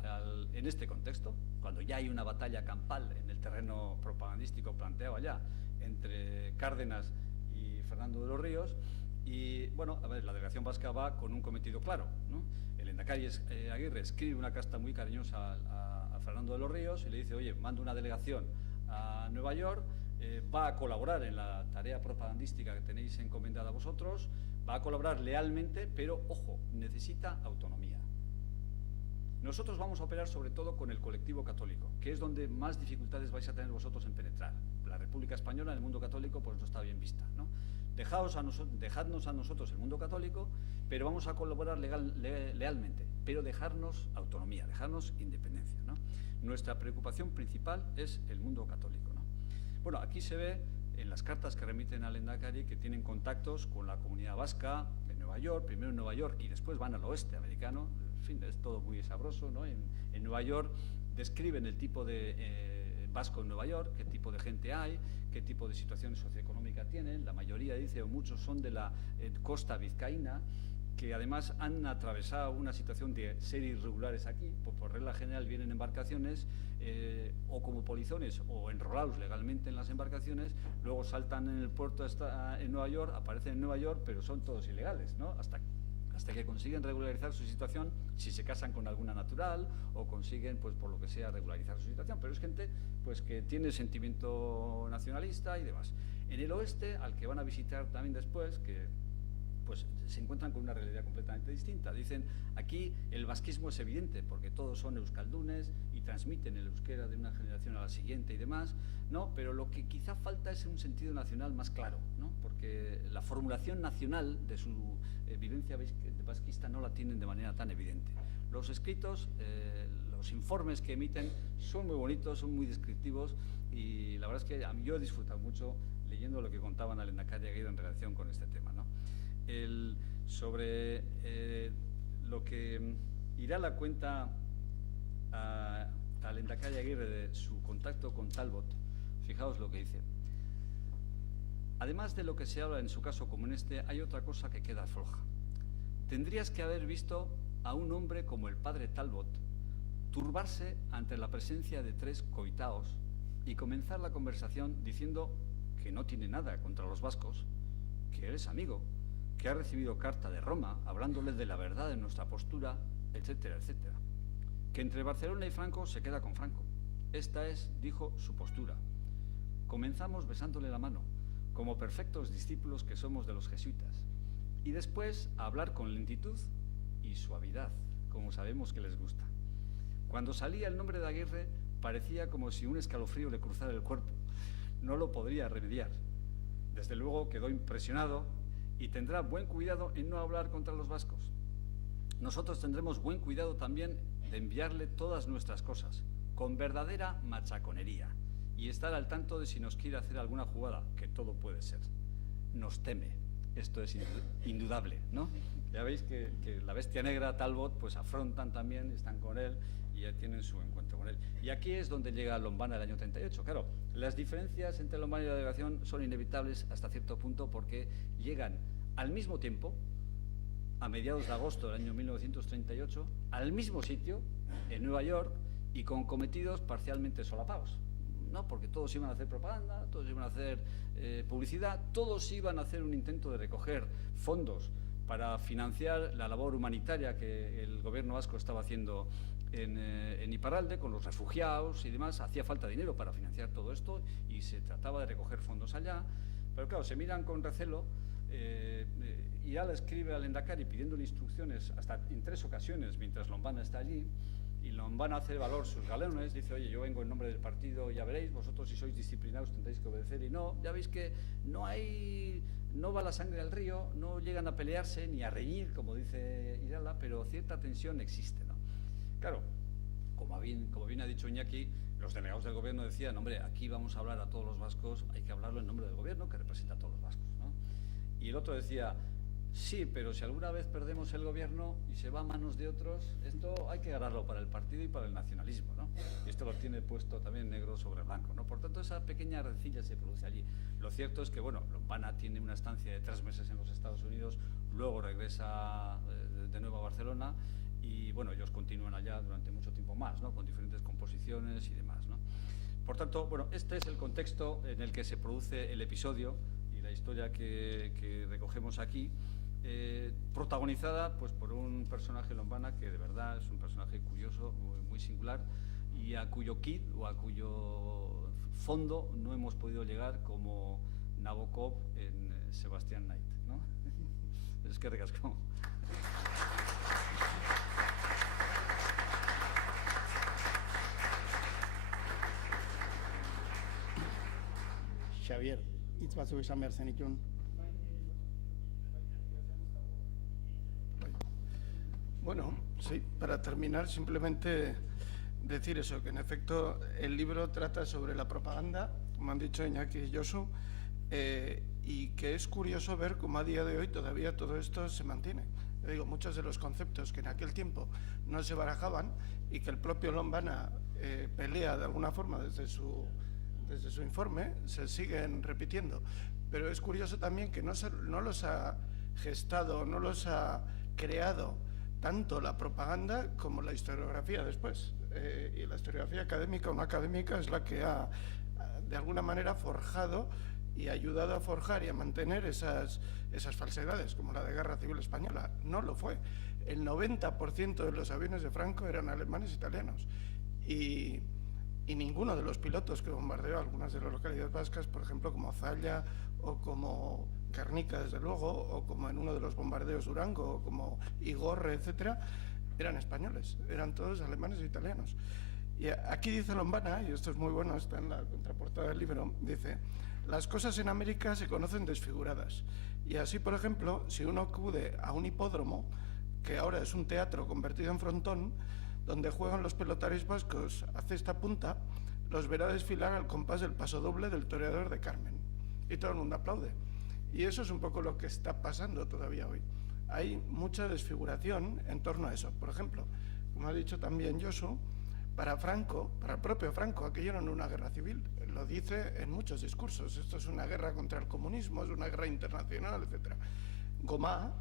en este contexto, cuando ya hay una batalla campal en el terreno propagandístico planteado allá entre Cárdenas y Fernando de los Ríos. Y bueno, a ver, la delegación vasca va con un cometido claro, ¿no? El lehendakari Aguirre escribe una carta muy cariñosa a Fernando de los Ríos y le dice, oye, mando una delegación a Nueva York, va a colaborar en la tarea propagandística que tenéis encomendada a vosotros, va a colaborar lealmente, pero ojo, necesita autonomía. Nosotros vamos a operar sobre todo con el colectivo católico, que es donde más dificultades vais a tener vosotros en penetrar. La República Española, en el mundo católico, pues no está bien vista, ¿no? Dejadnos a nosotros el mundo católico, pero vamos a colaborar lealmente, pero dejarnos autonomía, dejarnos independencia, ¿no? Nuestra preocupación principal es el mundo católico, ¿no? Bueno, aquí se ve en las cartas que remiten al lehendakari que tienen contactos con la comunidad vasca de Nueva York, primero en Nueva York y después van al oeste americano. En fin, es todo muy sabroso, ¿no? En Nueva York describen el tipo de vasco en Nueva York, qué tipo de gente hay, qué tipo de situación socioeconómica tienen. La mayoría, dice, o muchos son de la costa vizcaína, que además han atravesado una situación de ser irregulares aquí, por regla general vienen embarcaciones o como polizones o enrolados legalmente en las embarcaciones, luego saltan en el puerto en Nueva York, aparecen en Nueva York, pero son todos ilegales, ¿no? Hasta que consiguen regularizar su situación, si se casan con alguna natural o consiguen, pues por lo que sea, regularizar su situación. Pero es gente pues que tiene sentimiento nacionalista y demás. En el oeste, al que van a visitar también después, que pues se encuentran con una realidad completamente distinta. Dicen, aquí el vasquismo es evidente, porque todos son euskaldunes y transmiten el euskera de una generación a la siguiente y demás, ¿no? Pero lo que quizá falta es un sentido nacional más claro, ¿no? Porque la formulación nacional de su vivencia vasquista no la tienen de manera tan evidente. Los escritos, los informes que emiten son muy bonitos, son muy descriptivos y la verdad es que yo he disfrutado mucho leyendo lo que contaban al lehendakari Aguirre en relación con este tema, ¿no? Sobre lo que irá a la cuenta al lehendakari Aguirre de su contacto con Talbot, fijaos lo que dice. Además de lo que se habla en su caso como en este, hay otra cosa que queda floja. Tendrías que haber visto a un hombre como el padre Talbot turbarse ante la presencia de 3 coitaos y comenzar la conversación diciendo que no tiene nada contra los vascos, que él es amigo, que ha recibido carta de Roma hablándole de la verdad de nuestra postura, etcétera, etcétera. Que entre Barcelona y Franco se queda con Franco. Esta es, dijo, su postura. Comenzamos besándole la mano, como perfectos discípulos que somos de los jesuitas, y después a hablar con lentitud y suavidad, como sabemos que les gusta. Cuando salía el nombre de Aguirre, parecía como si un escalofrío le cruzara el cuerpo. No lo podría remediar. Desde luego quedó impresionado y tendrá buen cuidado en no hablar contra los vascos. Nosotros tendremos buen cuidado también de enviarle todas nuestras cosas, con verdadera machaconería, y estar al tanto de si nos quiere hacer alguna jugada, que todo puede ser. Nos teme, esto es indudable, ¿no? Ya veis que la bestia negra, Talbot, pues afrontan también, están con él y ya tienen su encuentro con él. Y aquí es donde llega Lombana el año 38. Claro, las diferencias entre Lombana y la delegación son inevitables hasta cierto punto porque llegan al mismo tiempo, a mediados de agosto del año 1938, al mismo sitio, en Nueva York, y con cometidos parcialmente solapados, ¿no? Porque todos iban a hacer propaganda, todos iban a hacer publicidad, todos iban a hacer un intento de recoger fondos para financiar la labor humanitaria que el gobierno vasco estaba haciendo en Iparralde con los refugiados y demás. Hacía falta dinero para financiar todo esto y se trataba de recoger fondos allá, pero claro, se miran con recelo. Y le escribe al Lehendakari pidiéndole instrucciones hasta en 3 ocasiones mientras Lombana está allí, y Lombana hace valer sus galones, dice: oye, yo vengo en nombre del partido, ya veréis, vosotros si sois disciplinados tendréis que obedecer. Y no, ya veis que no va la sangre al río, no llegan a pelearse ni a reñir, como dice Irala, pero cierta tensión existe, ¿no? Claro, como bien ha dicho Iñaki, los delegados del gobierno decían: hombre, aquí vamos a hablar a todos los vascos, hay que hablarlo en nombre del gobierno que representa a todos los vascos, ¿no? Y el otro decía: sí, pero si alguna vez perdemos el gobierno y se va a manos de otros, esto hay que ganarlo para el partido y para el nacionalismo, ¿no? Y esto lo tiene puesto también negro sobre blanco, ¿no? Por tanto, esa pequeña rencilla se produce allí. Lo cierto es que, bueno, Lombana tiene una estancia de 3 meses en los Estados Unidos, luego regresa de nuevo a Barcelona y, bueno, ellos continúan allá durante mucho tiempo más, ¿no? Con diferentes composiciones y demás, ¿no? Por tanto, bueno, este es el contexto en el que se produce el episodio y la historia que recogemos aquí. Protagonizada pues por un personaje Lombana que de verdad es un personaje curioso, muy singular, y a cuyo kit o a cuyo fondo no hemos podido llegar como Nabokov en Sebastian Knight, ¿no? Es que recasco. Xavier, hitz batzuk esan behar zenitun. Bueno, sí, para terminar, simplemente decir eso, que en efecto el libro trata sobre la propaganda, como han dicho Iñaki y Josu, y que es curioso ver cómo a día de hoy todavía todo esto se mantiene. Yo digo, muchos de los conceptos que en aquel tiempo no se barajaban y que el propio Lombana pelea de alguna forma desde su informe, se siguen repitiendo. Pero es curioso también que no los ha gestado, no los ha creado tanto la propaganda como la historiografía después. Y la historiografía académica o no académica es la que ha, de alguna manera, forjado y ayudado a forjar y a mantener esas falsedades, como la de Guerra Civil Española. No lo fue. El 90% de los aviones de Franco eran alemanes e italianos. Y ninguno de los pilotos que bombardeó algunas de las localidades vascas, por ejemplo, como Zalla o como Guernica, desde luego, o como en uno de los bombardeos Durango, o como Igorre, etcétera, eran españoles, eran todos alemanes e italianos. Y aquí dice Lombana, y esto es muy bueno, está en la contraportada del libro, dice: las cosas en América se conocen desfiguradas. Y así, por ejemplo, si uno acude a un hipódromo, que ahora es un teatro convertido en frontón, donde juegan los pelotaris vascos a cesta punta, los verá desfilar al compás del paso doble del toreador de Carmen. Y todo el mundo aplaude. Y eso es un poco lo que está pasando todavía hoy. Hay mucha desfiguración en torno a eso. Por ejemplo, como ha dicho también Josu, para Franco, para el propio Franco, aquello no era una guerra civil. Lo dice en muchos discursos. Esto es una guerra contra el comunismo, es una guerra internacional, etc. Gomá,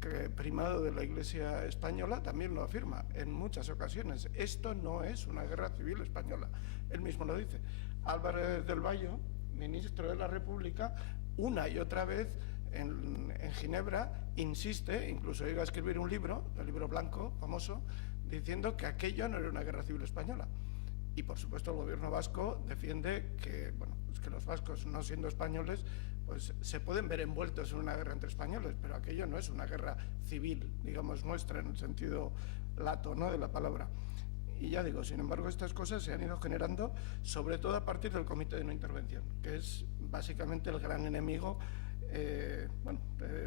que primado de la Iglesia española, también lo afirma en muchas ocasiones. Esto no es una guerra civil española. Él mismo lo dice. Álvarez del Valle, ministro de la República, una y otra vez en Ginebra insiste, incluso llega a escribir un libro, el libro blanco famoso, diciendo que aquello no era una guerra civil española. Y por supuesto el gobierno vasco defiende que, bueno, pues que los vascos, no siendo españoles, pues se pueden ver envueltos en una guerra entre españoles, pero aquello no es una guerra civil, digamos, nuestra en el sentido lato, ¿no?, de la palabra. Y ya digo, sin embargo, estas cosas se han ido generando sobre todo a partir del Comité de No Intervención, que es básicamente el gran enemigo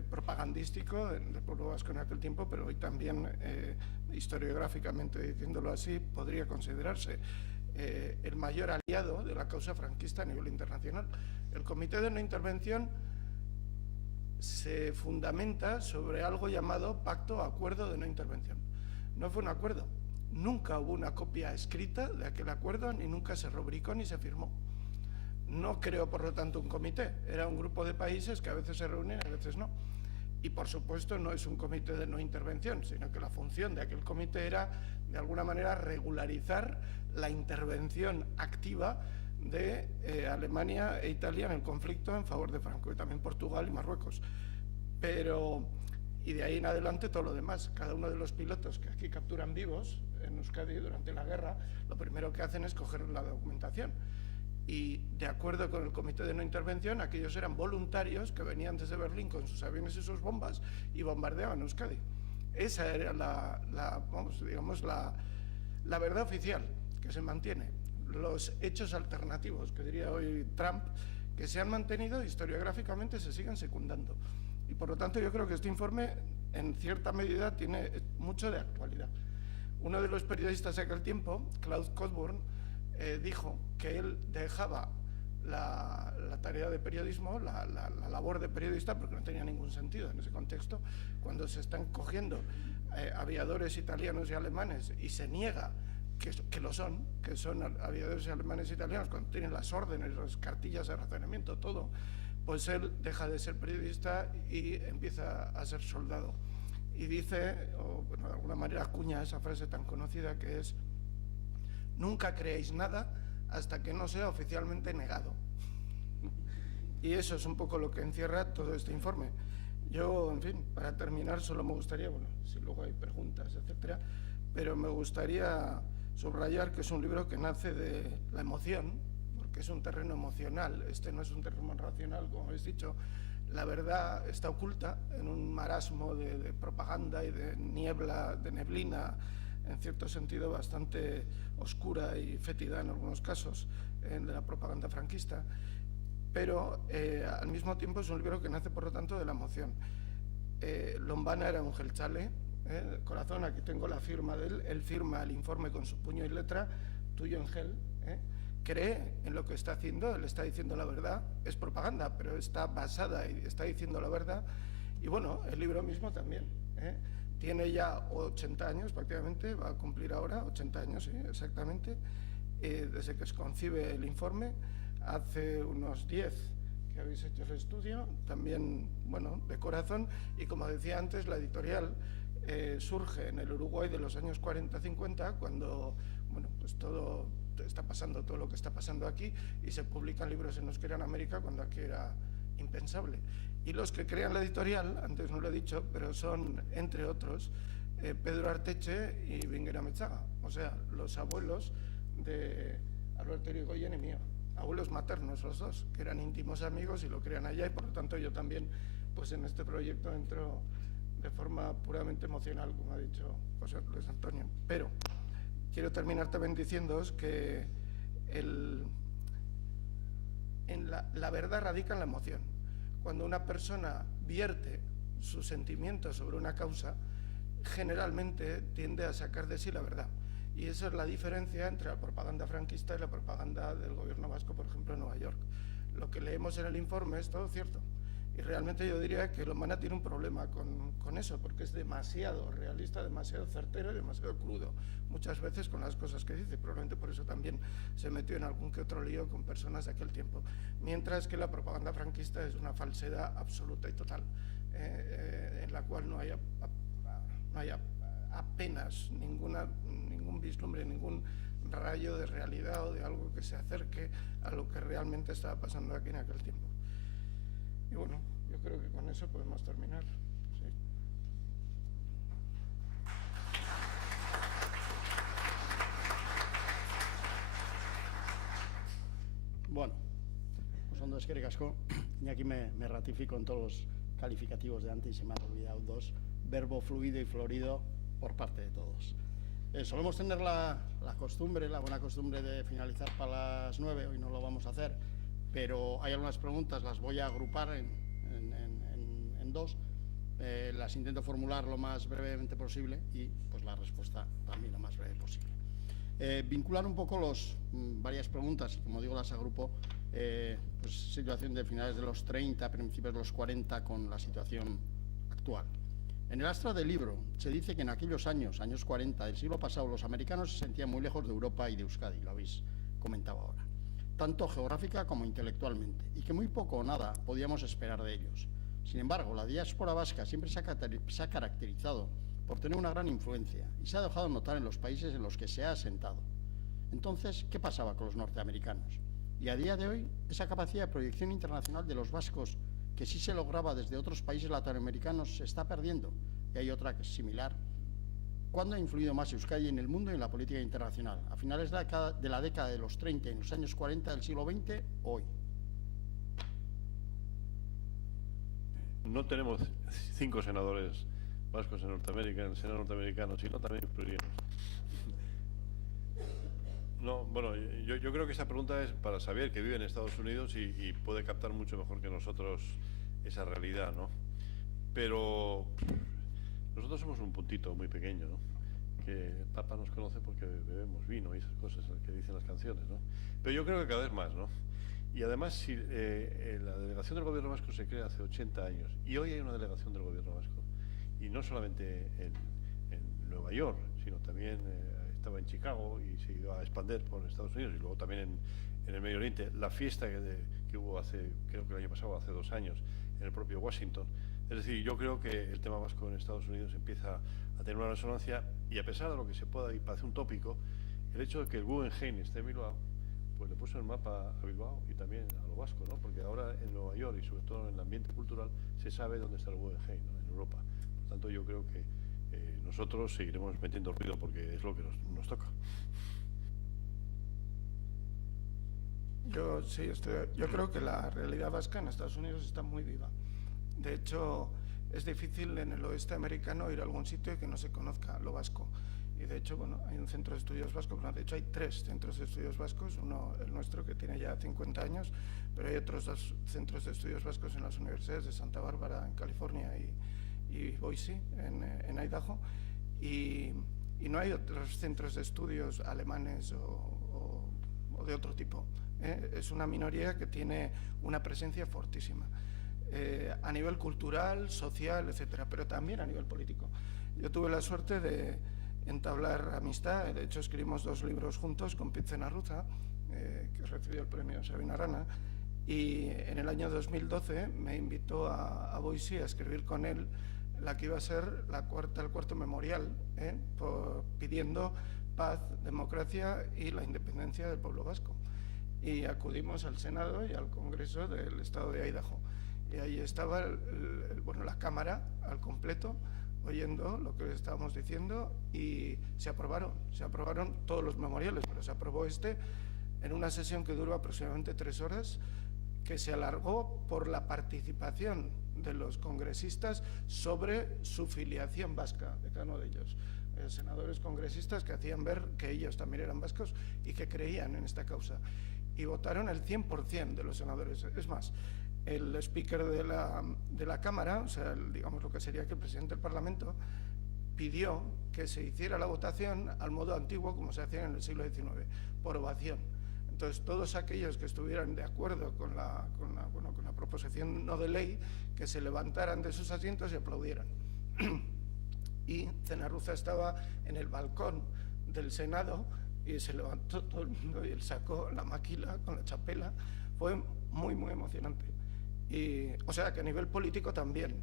propagandístico del pueblo vasco en aquel tiempo, pero hoy también historiográficamente, diciéndolo así, podría considerarse el mayor aliado de la causa franquista a nivel internacional. El Comité de No Intervención se fundamenta sobre algo llamado Pacto o Acuerdo de No Intervención. No fue un acuerdo, nunca hubo una copia escrita de aquel acuerdo, ni nunca se rubricó ni se firmó. No creó, por lo tanto, un comité, era un grupo de países que a veces se reunían y a veces no. Y, por supuesto, no es un comité de no intervención, sino que la función de aquel comité era, de alguna manera, regularizar la intervención activa de Alemania e Italia en el conflicto en favor de Franco, y también Portugal y Marruecos. Y de ahí en adelante todo lo demás. Cada uno de los pilotos que aquí capturan vivos en Euskadi durante la guerra, lo primero que hacen es coger la documentación. Y de acuerdo con el Comité de No Intervención, aquellos eran voluntarios que venían desde Berlín con sus aviones y sus bombas y bombardeaban Euskadi. Esa era la verdad oficial que se mantiene. Los hechos alternativos, que diría hoy Trump, que se han mantenido historiográficamente, se siguen secundando. Y por lo tanto yo creo que este informe en cierta medida tiene mucho de actualidad. Uno de los periodistas de aquel tiempo, Klaus Coburn, dijo que él dejaba la tarea de periodismo, la labor de periodista, porque no tenía ningún sentido en ese contexto, cuando se están cogiendo aviadores italianos y alemanes y se niega que son aviadores alemanes e italianos, cuando tienen las órdenes, las cartillas de razonamiento, todo, pues él deja de ser periodista y empieza a ser soldado. Y dice, o bueno, de alguna manera acuña esa frase tan conocida que es: nunca creéis nada hasta que no sea oficialmente negado. Y eso es un poco lo que encierra todo este informe. Yo, en fin, para terminar, solo me gustaría, bueno, si luego hay preguntas, etcétera, pero me gustaría subrayar que es un libro que nace de la emoción, porque es un terreno emocional, este no es un terreno racional, como habéis dicho. La verdad está oculta en un marasmo de propaganda y de niebla, de neblina, en cierto sentido bastante oscura y fétida en algunos casos, de la propaganda franquista, pero al mismo tiempo es un libro que nace, por lo tanto, de la emoción. Lombana era un gelchale, corazón, aquí tengo la firma de él firma el informe con su puño y letra, tuyo en gel, cree en lo que está haciendo, él está diciendo la verdad, es propaganda, pero está basada y está diciendo la verdad. Y bueno, el libro mismo también, tiene ya 80 años prácticamente, va a cumplir ahora 80 años, sí, exactamente, desde que se concibe el informe. Hace unos 10 que habéis hecho el estudio, también, bueno, de corazón, y como decía antes, la editorial surge en el Uruguay de los años 40-50, cuando, bueno, pues todo está pasando, todo lo que está pasando aquí, y se publican libros en euskera en América cuando aquí era impensable. Y los que crean la editorial, antes no lo he dicho, pero son, entre otros, Pedro Arteche y Binguer Ametxaga, o sea, los abuelos de Alberto Irigoyen y mío, abuelos maternos los dos, que eran íntimos amigos y lo crean allá, y por lo tanto yo también, pues en este proyecto entro de forma puramente emocional, como ha dicho José Luis Antonio. Pero quiero terminar también diciéndoos que la verdad radica en la emoción. Cuando una persona vierte sus sentimientos sobre una causa, generalmente tiende a sacar de sí la verdad. Y esa es la diferencia entre la propaganda franquista y la propaganda del gobierno vasco, por ejemplo, en Nueva York. Lo que leemos en el informe es todo cierto. Y realmente yo diría que Lombana tiene un problema con eso, porque es demasiado realista, demasiado certero y demasiado crudo, muchas veces con las cosas que dice. Probablemente por eso también se metió en algún que otro lío con personas de aquel tiempo. Mientras que la propaganda franquista es una falsedad absoluta y total, en la cual no haya apenas ningún vislumbre, ningún rayo de realidad o de algo que se acerque a lo que realmente estaba pasando aquí en aquel tiempo. Y bueno, yo creo que con eso podemos terminar. Sí. Ondo, eskerrik asko. Y aquí me ratifico en todos los calificativos de antes y se me han olvidado dos. Verbo fluido y florido por parte de todos. Solemos tener la costumbre, la buena costumbre de finalizar para las 9, hoy no lo vamos a hacer, pero hay algunas preguntas, las voy a agrupar en dos, las intento formular lo más brevemente posible y pues la respuesta también lo más breve posible. Vincular un poco varias preguntas, como digo, las agrupo, pues situación de finales de los 30, principios de los 40 con la situación actual. En el astra del libro se dice que en aquellos años 40 del siglo pasado, los americanos se sentían muy lejos de Europa y de Euskadi, lo habéis comentado ahora, tanto geográfica como intelectualmente, y que muy poco o nada podíamos esperar de ellos. Sin embargo, la diáspora vasca siempre se ha caracterizado por tener una gran influencia y se ha dejado notar en los países en los que se ha asentado. Entonces, ¿qué pasaba con los norteamericanos? Y a día de hoy, esa capacidad de proyección internacional de los vascos, que sí se lograba desde otros países latinoamericanos, se está perdiendo, y hay otra que es similar. ¿Cuándo ha influido más Euskadi en el mundo y en la política internacional? ¿A finales de la década de los 30 y en los años 40 del siglo XX o hoy? No tenemos 5 senadores vascos en Norteamérica, en el Senado norteamericano, sino también influiríamos. No, bueno, yo creo que esta pregunta es para Xavier, que vive en Estados Unidos y puede captar mucho mejor que nosotros esa realidad, ¿no? Pero nosotros somos un puntito muy pequeño, ¿no? Que el Papa nos conoce porque bebemos vino y esas cosas que dicen las canciones, ¿no? Pero yo creo que cada vez más, ¿no? Y además, si la delegación del gobierno vasco se crea hace 80 años y hoy hay una delegación del gobierno vasco, y no solamente en Nueva York, sino también estaba en Chicago y se iba a expandir por Estados Unidos y luego también en el Medio Oriente. La fiesta que hubo creo que el año pasado, hace 2 años, en el propio Washington. Es decir, yo creo que el tema vasco en Estados Unidos empieza a tener una resonancia, y a pesar de lo que se pueda y parece un tópico, el hecho de que el Guggenheim esté en Bilbao, pues le puso el mapa a Bilbao y también a lo vasco, ¿no? Porque ahora en Nueva York y sobre todo en el ambiente cultural se sabe dónde está el Guggenheim, ¿no? En Europa. Por tanto, yo creo que nosotros seguiremos metiendo ruido porque es lo que nos toca. Yo creo que la realidad vasca en Estados Unidos está muy viva. De hecho, es difícil en el oeste americano ir a algún sitio que no se conozca lo vasco. Y de hecho, bueno, hay un centro de estudios vascos, bueno, de hecho hay 3 centros de estudios vascos, uno el nuestro que tiene ya 50 años, pero hay otros 2 centros de estudios vascos en las universidades de Santa Bárbara, en California, y Boise, en Idaho, y no hay otros centros de estudios alemanes o de otro tipo. Es una minoría que tiene una presencia fortísima, a nivel cultural, social, etcétera, pero también a nivel político. Yo tuve la suerte de entablar amistad, de hecho escribimos 2 libros juntos con Pit Zenarruza, que recibió el premio Sabina Arana, y en el año 2012 me invitó a Boise a escribir con él la que iba a ser el cuarto memorial, pidiendo paz, democracia y la independencia del pueblo vasco. Y acudimos al Senado y al Congreso del Estado de Idaho. Y ahí estaba la Cámara al completo, oyendo lo que estábamos diciendo, y se aprobaron todos los memoriales, pero se aprobó en una sesión que duró aproximadamente 3 horas, que se alargó por la participación de los congresistas sobre su filiación vasca, de cada uno de ellos. Senadores congresistas que hacían ver que ellos también eran vascos y que creían en esta causa. Y votaron el 100% de los senadores. Es más, el speaker de la Cámara, o sea, digamos lo que sería que el presidente del Parlamento, pidió que se hiciera la votación al modo antiguo, como se hacía en el siglo XIX, por ovación. Entonces, todos aquellos que estuvieran de acuerdo con la proposición no de ley, que se levantaran de sus asientos y aplaudieran. Y Zenarruza estaba en el balcón del Senado y se levantó todo el mundo y él sacó la maquila con la chapela. Fue muy, muy emocionante. Y, o sea, que a nivel político también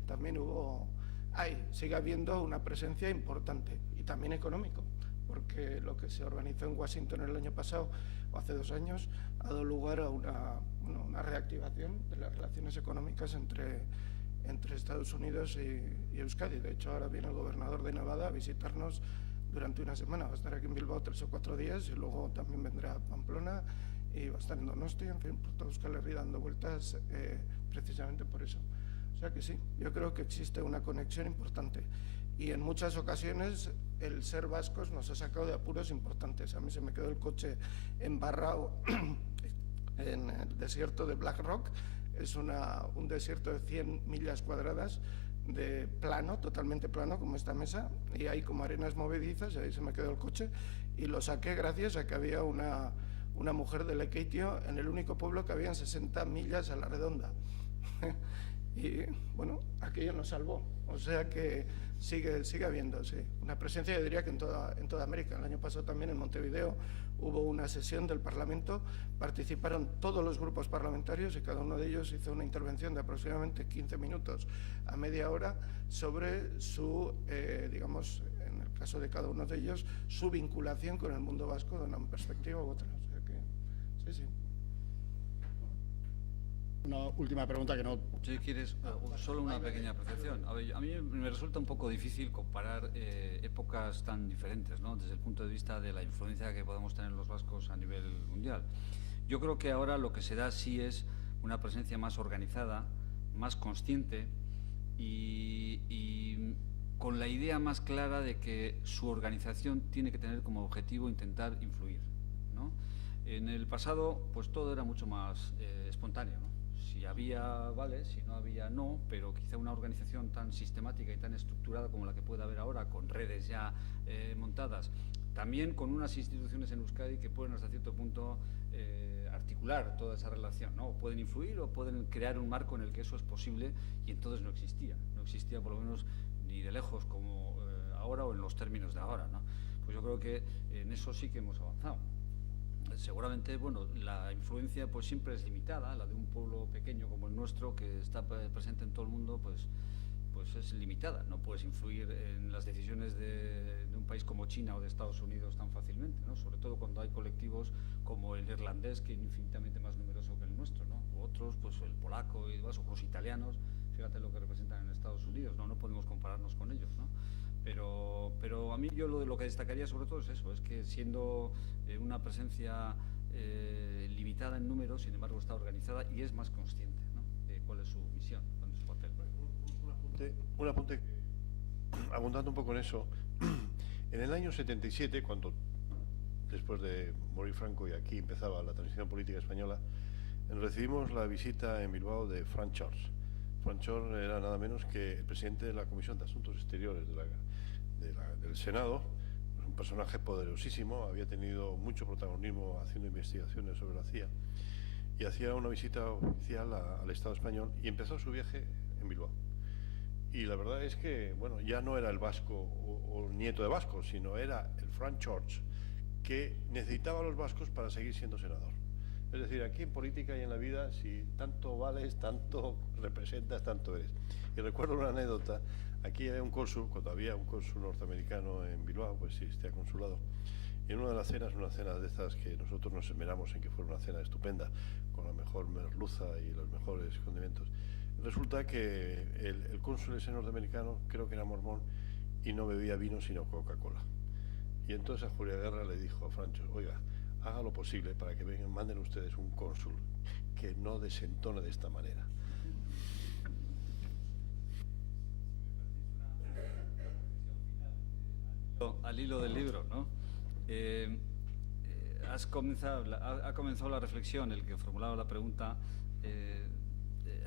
sigue habiendo una presencia importante, y también económico, porque lo que se organizó en Washington el año pasado, o hace 2 años, ha dado lugar a una reactivación de las relaciones económicas entre Estados Unidos y Euskadi. De hecho, ahora viene el gobernador de Nevada a visitarnos durante una semana. Va a estar aquí en Bilbao 3 o 4 días y luego también vendrá a Pamplona y va a estar en Donosti, en fin, por toda Euskal Herria dando vueltas precisamente por eso. O sea que sí, yo creo que existe una conexión importante y en muchas ocasiones el ser vascos nos ha sacado de apuros importantes. A mí se me quedó el coche embarrado en el desierto de Black Rock. Es un desierto de 100 millas cuadradas de plano, totalmente plano, como esta mesa, y hay como arenas movedizas, y ahí se me quedó el coche, y lo saqué gracias a que había una mujer de Lekeitio en el único pueblo que había en 60 millas a la redonda. Y bueno, aquello nos salvó. O sea que sigue habiendo, sí, una presencia, yo diría que en toda América. El año pasado también en Montevideo hubo una sesión del Parlamento, participaron todos los grupos parlamentarios y cada uno de ellos hizo una intervención de aproximadamente 15 minutos a media hora sobre su, digamos, en el caso de cada uno de ellos, su vinculación con el mundo vasco de una perspectiva u otra. O sea que, sí. Una última pregunta que no... Si quieres, solo una pequeña apreciación. A ver, a mí me resulta un poco difícil comparar épocas tan diferentes, ¿no?, desde el punto de vista de la influencia que podemos tener los vascos a nivel mundial. Yo creo que ahora lo que se da sí es una presencia más organizada, más consciente y con la idea más clara de que su organización tiene que tener como objetivo intentar influir, ¿no? En el pasado, pues todo era mucho más espontáneo, ¿no? Si había, vale, si no había, no, pero quizá una organización tan sistemática y tan estructurada como la que puede haber ahora, con redes ya montadas, también con unas instituciones en Euskadi que pueden hasta cierto punto articular toda esa relación, ¿no? O pueden influir o pueden crear un marco en el que eso es posible, y entonces no existía por lo menos ni de lejos como ahora o en los términos de ahora, ¿no? Pues yo creo que en eso sí que hemos avanzado. Seguramente, bueno, la influencia pues siempre es limitada, la de un pueblo pequeño como el nuestro, que está presente en todo el mundo, pues es limitada. No puedes influir en las decisiones de un país como China o de Estados Unidos tan fácilmente, ¿no? Sobre todo cuando hay colectivos como el irlandés, que es infinitamente más numeroso que el nuestro, ¿no? O otros, pues el polaco y demás, o los italianos, fíjate lo que representan en Estados Unidos, ¿no? No podemos compararnos con ellos, ¿no? Pero a mí yo lo que destacaría sobre todo es eso, es que siendo una presencia limitada en números, sin embargo está organizada y es más consciente, ¿no?, de cuál es su misión, cuál es su papel. Un apunte, abundando un poco en eso. En el año 77, cuando después de morir Franco y aquí empezaba la transición política española, recibimos la visita en Bilbao de Frank Chors. Frank Chors era nada menos que el presidente de la Comisión de Asuntos Exteriores del Senado, un personaje poderosísimo, había tenido mucho protagonismo haciendo investigaciones sobre la CIA, y hacía una visita oficial al Estado español y empezó su viaje en Bilbao. Y la verdad es que, bueno, ya no era el vasco o nieto de vasco, sino era el Frank Chors, que necesitaba a los vascos para seguir siendo senador. Es decir, aquí en política y en la vida, si tanto vales, tanto representas, tanto eres. Y recuerdo una anécdota, aquí había un cónsul, cuando había un cónsul norteamericano en Bilbao, pues sí, existía consulado, y en una de las cenas, una cena de estas que nosotros nos esmeramos en que fuera una cena estupenda, con la mejor merluza y los mejores condimentos, resulta que el cónsul ese norteamericano, creo que era mormón, y no bebía vino sino Coca-Cola. Y entonces a Julia Guerra le dijo a Francho, oiga, haga lo posible para que vengan, manden ustedes un cónsul que no desentone de esta manera. Al hilo del libro, ¿no? Ha comenzado la reflexión, el que formulaba la pregunta,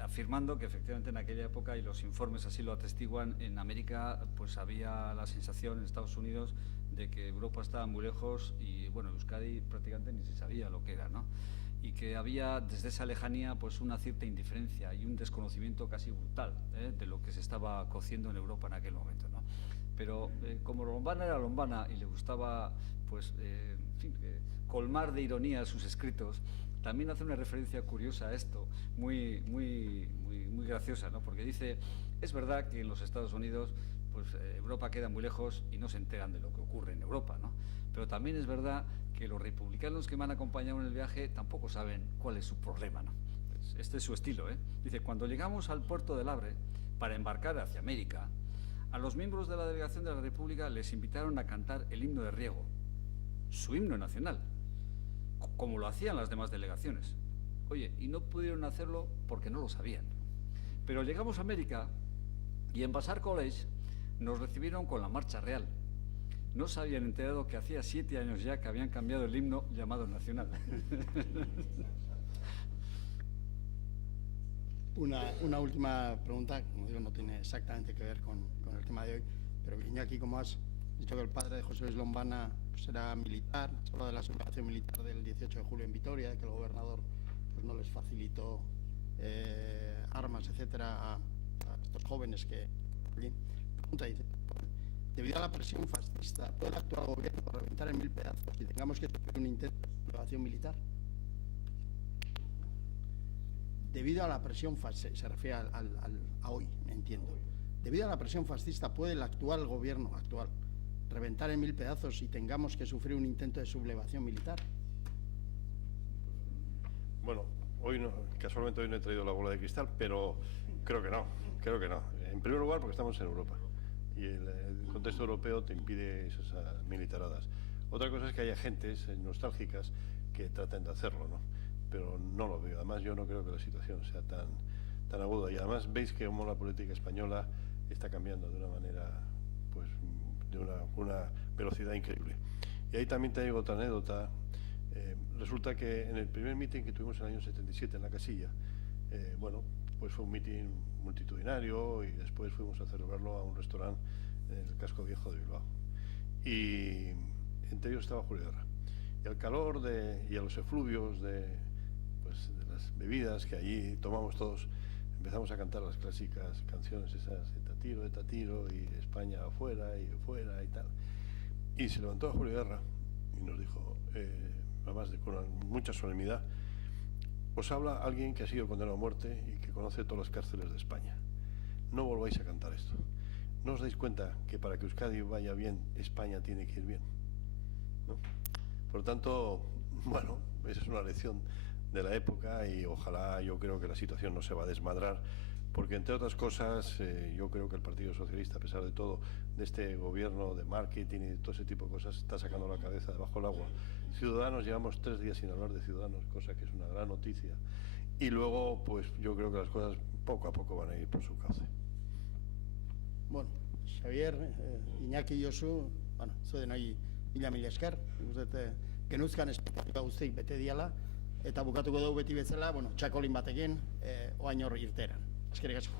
afirmando que efectivamente en aquella época, y los informes así lo atestiguan, en América pues había la sensación, en Estados Unidos, de que Europa estaba muy lejos y, bueno, Euskadi prácticamente ni se sabía lo que era, ¿no? Y que había desde esa lejanía pues una cierta indiferencia y un desconocimiento casi brutal de lo que se estaba cociendo en Europa en aquel momento, ¿no? Pero como Lombana era Lombana y le gustaba pues, en fin, colmar de ironía sus escritos, también hace una referencia curiosa a esto, muy graciosa, ¿no? Porque dice, es verdad que en los Estados Unidos pues Europa queda muy lejos y no se enteran de lo que ocurre en Europa, ¿no? Pero también es verdad que los republicanos que me han acompañado en el viaje tampoco saben cuál es su problema, ¿no? Pues este es su estilo, ¿eh? Dice, cuando llegamos al puerto del Havre para embarcar hacia América, a los miembros de la delegación de la República les invitaron a cantar el himno de Riego, su himno nacional. como lo hacían las demás delegaciones. Oye, y no pudieron hacerlo porque no lo sabían. Pero llegamos a América y en Vassar College nos recibieron con la marcha real. No se habían enterado que hacía 7 años ya que habían cambiado el himno llamado nacional. Una última pregunta, como digo, no tiene exactamente que ver con el tema de hoy, pero Iñaki, como has dicho que el padre de José Luis Lombana pues, era militar, se habla de la sublevación militar del 18 de julio en Vitoria, de que el gobernador pues, no les facilitó armas, etcétera, a estos jóvenes que allí. Pregunta, dice, debido a la presión fascista, ¿puede el actual gobierno reventar en 1000 pedazos y tengamos que sufrir un intento de sublevación militar? Debido a la presión fascista, se refiere a hoy, entiendo. Debido a la presión fascista, ¿puede el actual gobierno reventar en 1000 pedazos y tengamos que sufrir un intento de sublevación militar? Bueno, casualmente hoy no he traído la bola de cristal, pero creo que no. En primer lugar, porque estamos en Europa y el contexto europeo te impide esas militaradas. Otra cosa es que haya gentes nostálgicas que traten de hacerlo, ¿no? Pero no lo veo. Además, yo no creo que la situación sea tan aguda. Y además veis que como la política española está cambiando de una manera, pues, de una velocidad increíble. Y ahí también te digo otra anécdota. Resulta que en el primer mitin que tuvimos en el año 77 en la Casilla, bueno, pues fue un mitin multitudinario y después fuimos a celebrarlo a un restaurante en el casco viejo de Bilbao. Y entre ellos estaba Julio Guerra. Y al calor y a los efluvios de las bebidas que allí tomamos todos, empezamos a cantar las clásicas canciones esas de Tatiro y España afuera y tal. Y se levantó a Julio Guerra y nos dijo, además con mucha solemnidad, os habla alguien que ha sido condenado a muerte y que conoce todas las cárceles de España. No volváis a cantar esto. ¿No os dais cuenta que para que Euskadi vaya bien, España tiene que ir bien? ¿No? Por lo tanto, bueno, esa es una lección de la época y ojalá, yo creo que la situación no se va a desmadrar, porque entre otras cosas, yo creo que el Partido Socialista, a pesar de todo, de este gobierno de marketing y de todo ese tipo de cosas, está sacando la cabeza debajo del agua. Ciudadanos, llevamos 3 días sin hablar de Ciudadanos, cosa que es una gran noticia. Y luego, pues yo creo que las cosas poco a poco van a ir por su cauce. Bueno, Xavier, Iñaki, Josu, bueno, zuen hori mila esker, genuzkan espektatiba guztiak bete diala, eta bukatuko dugu beti bezala, bueno, txakolin batekin, oain hor irteran. Eskerrik asko.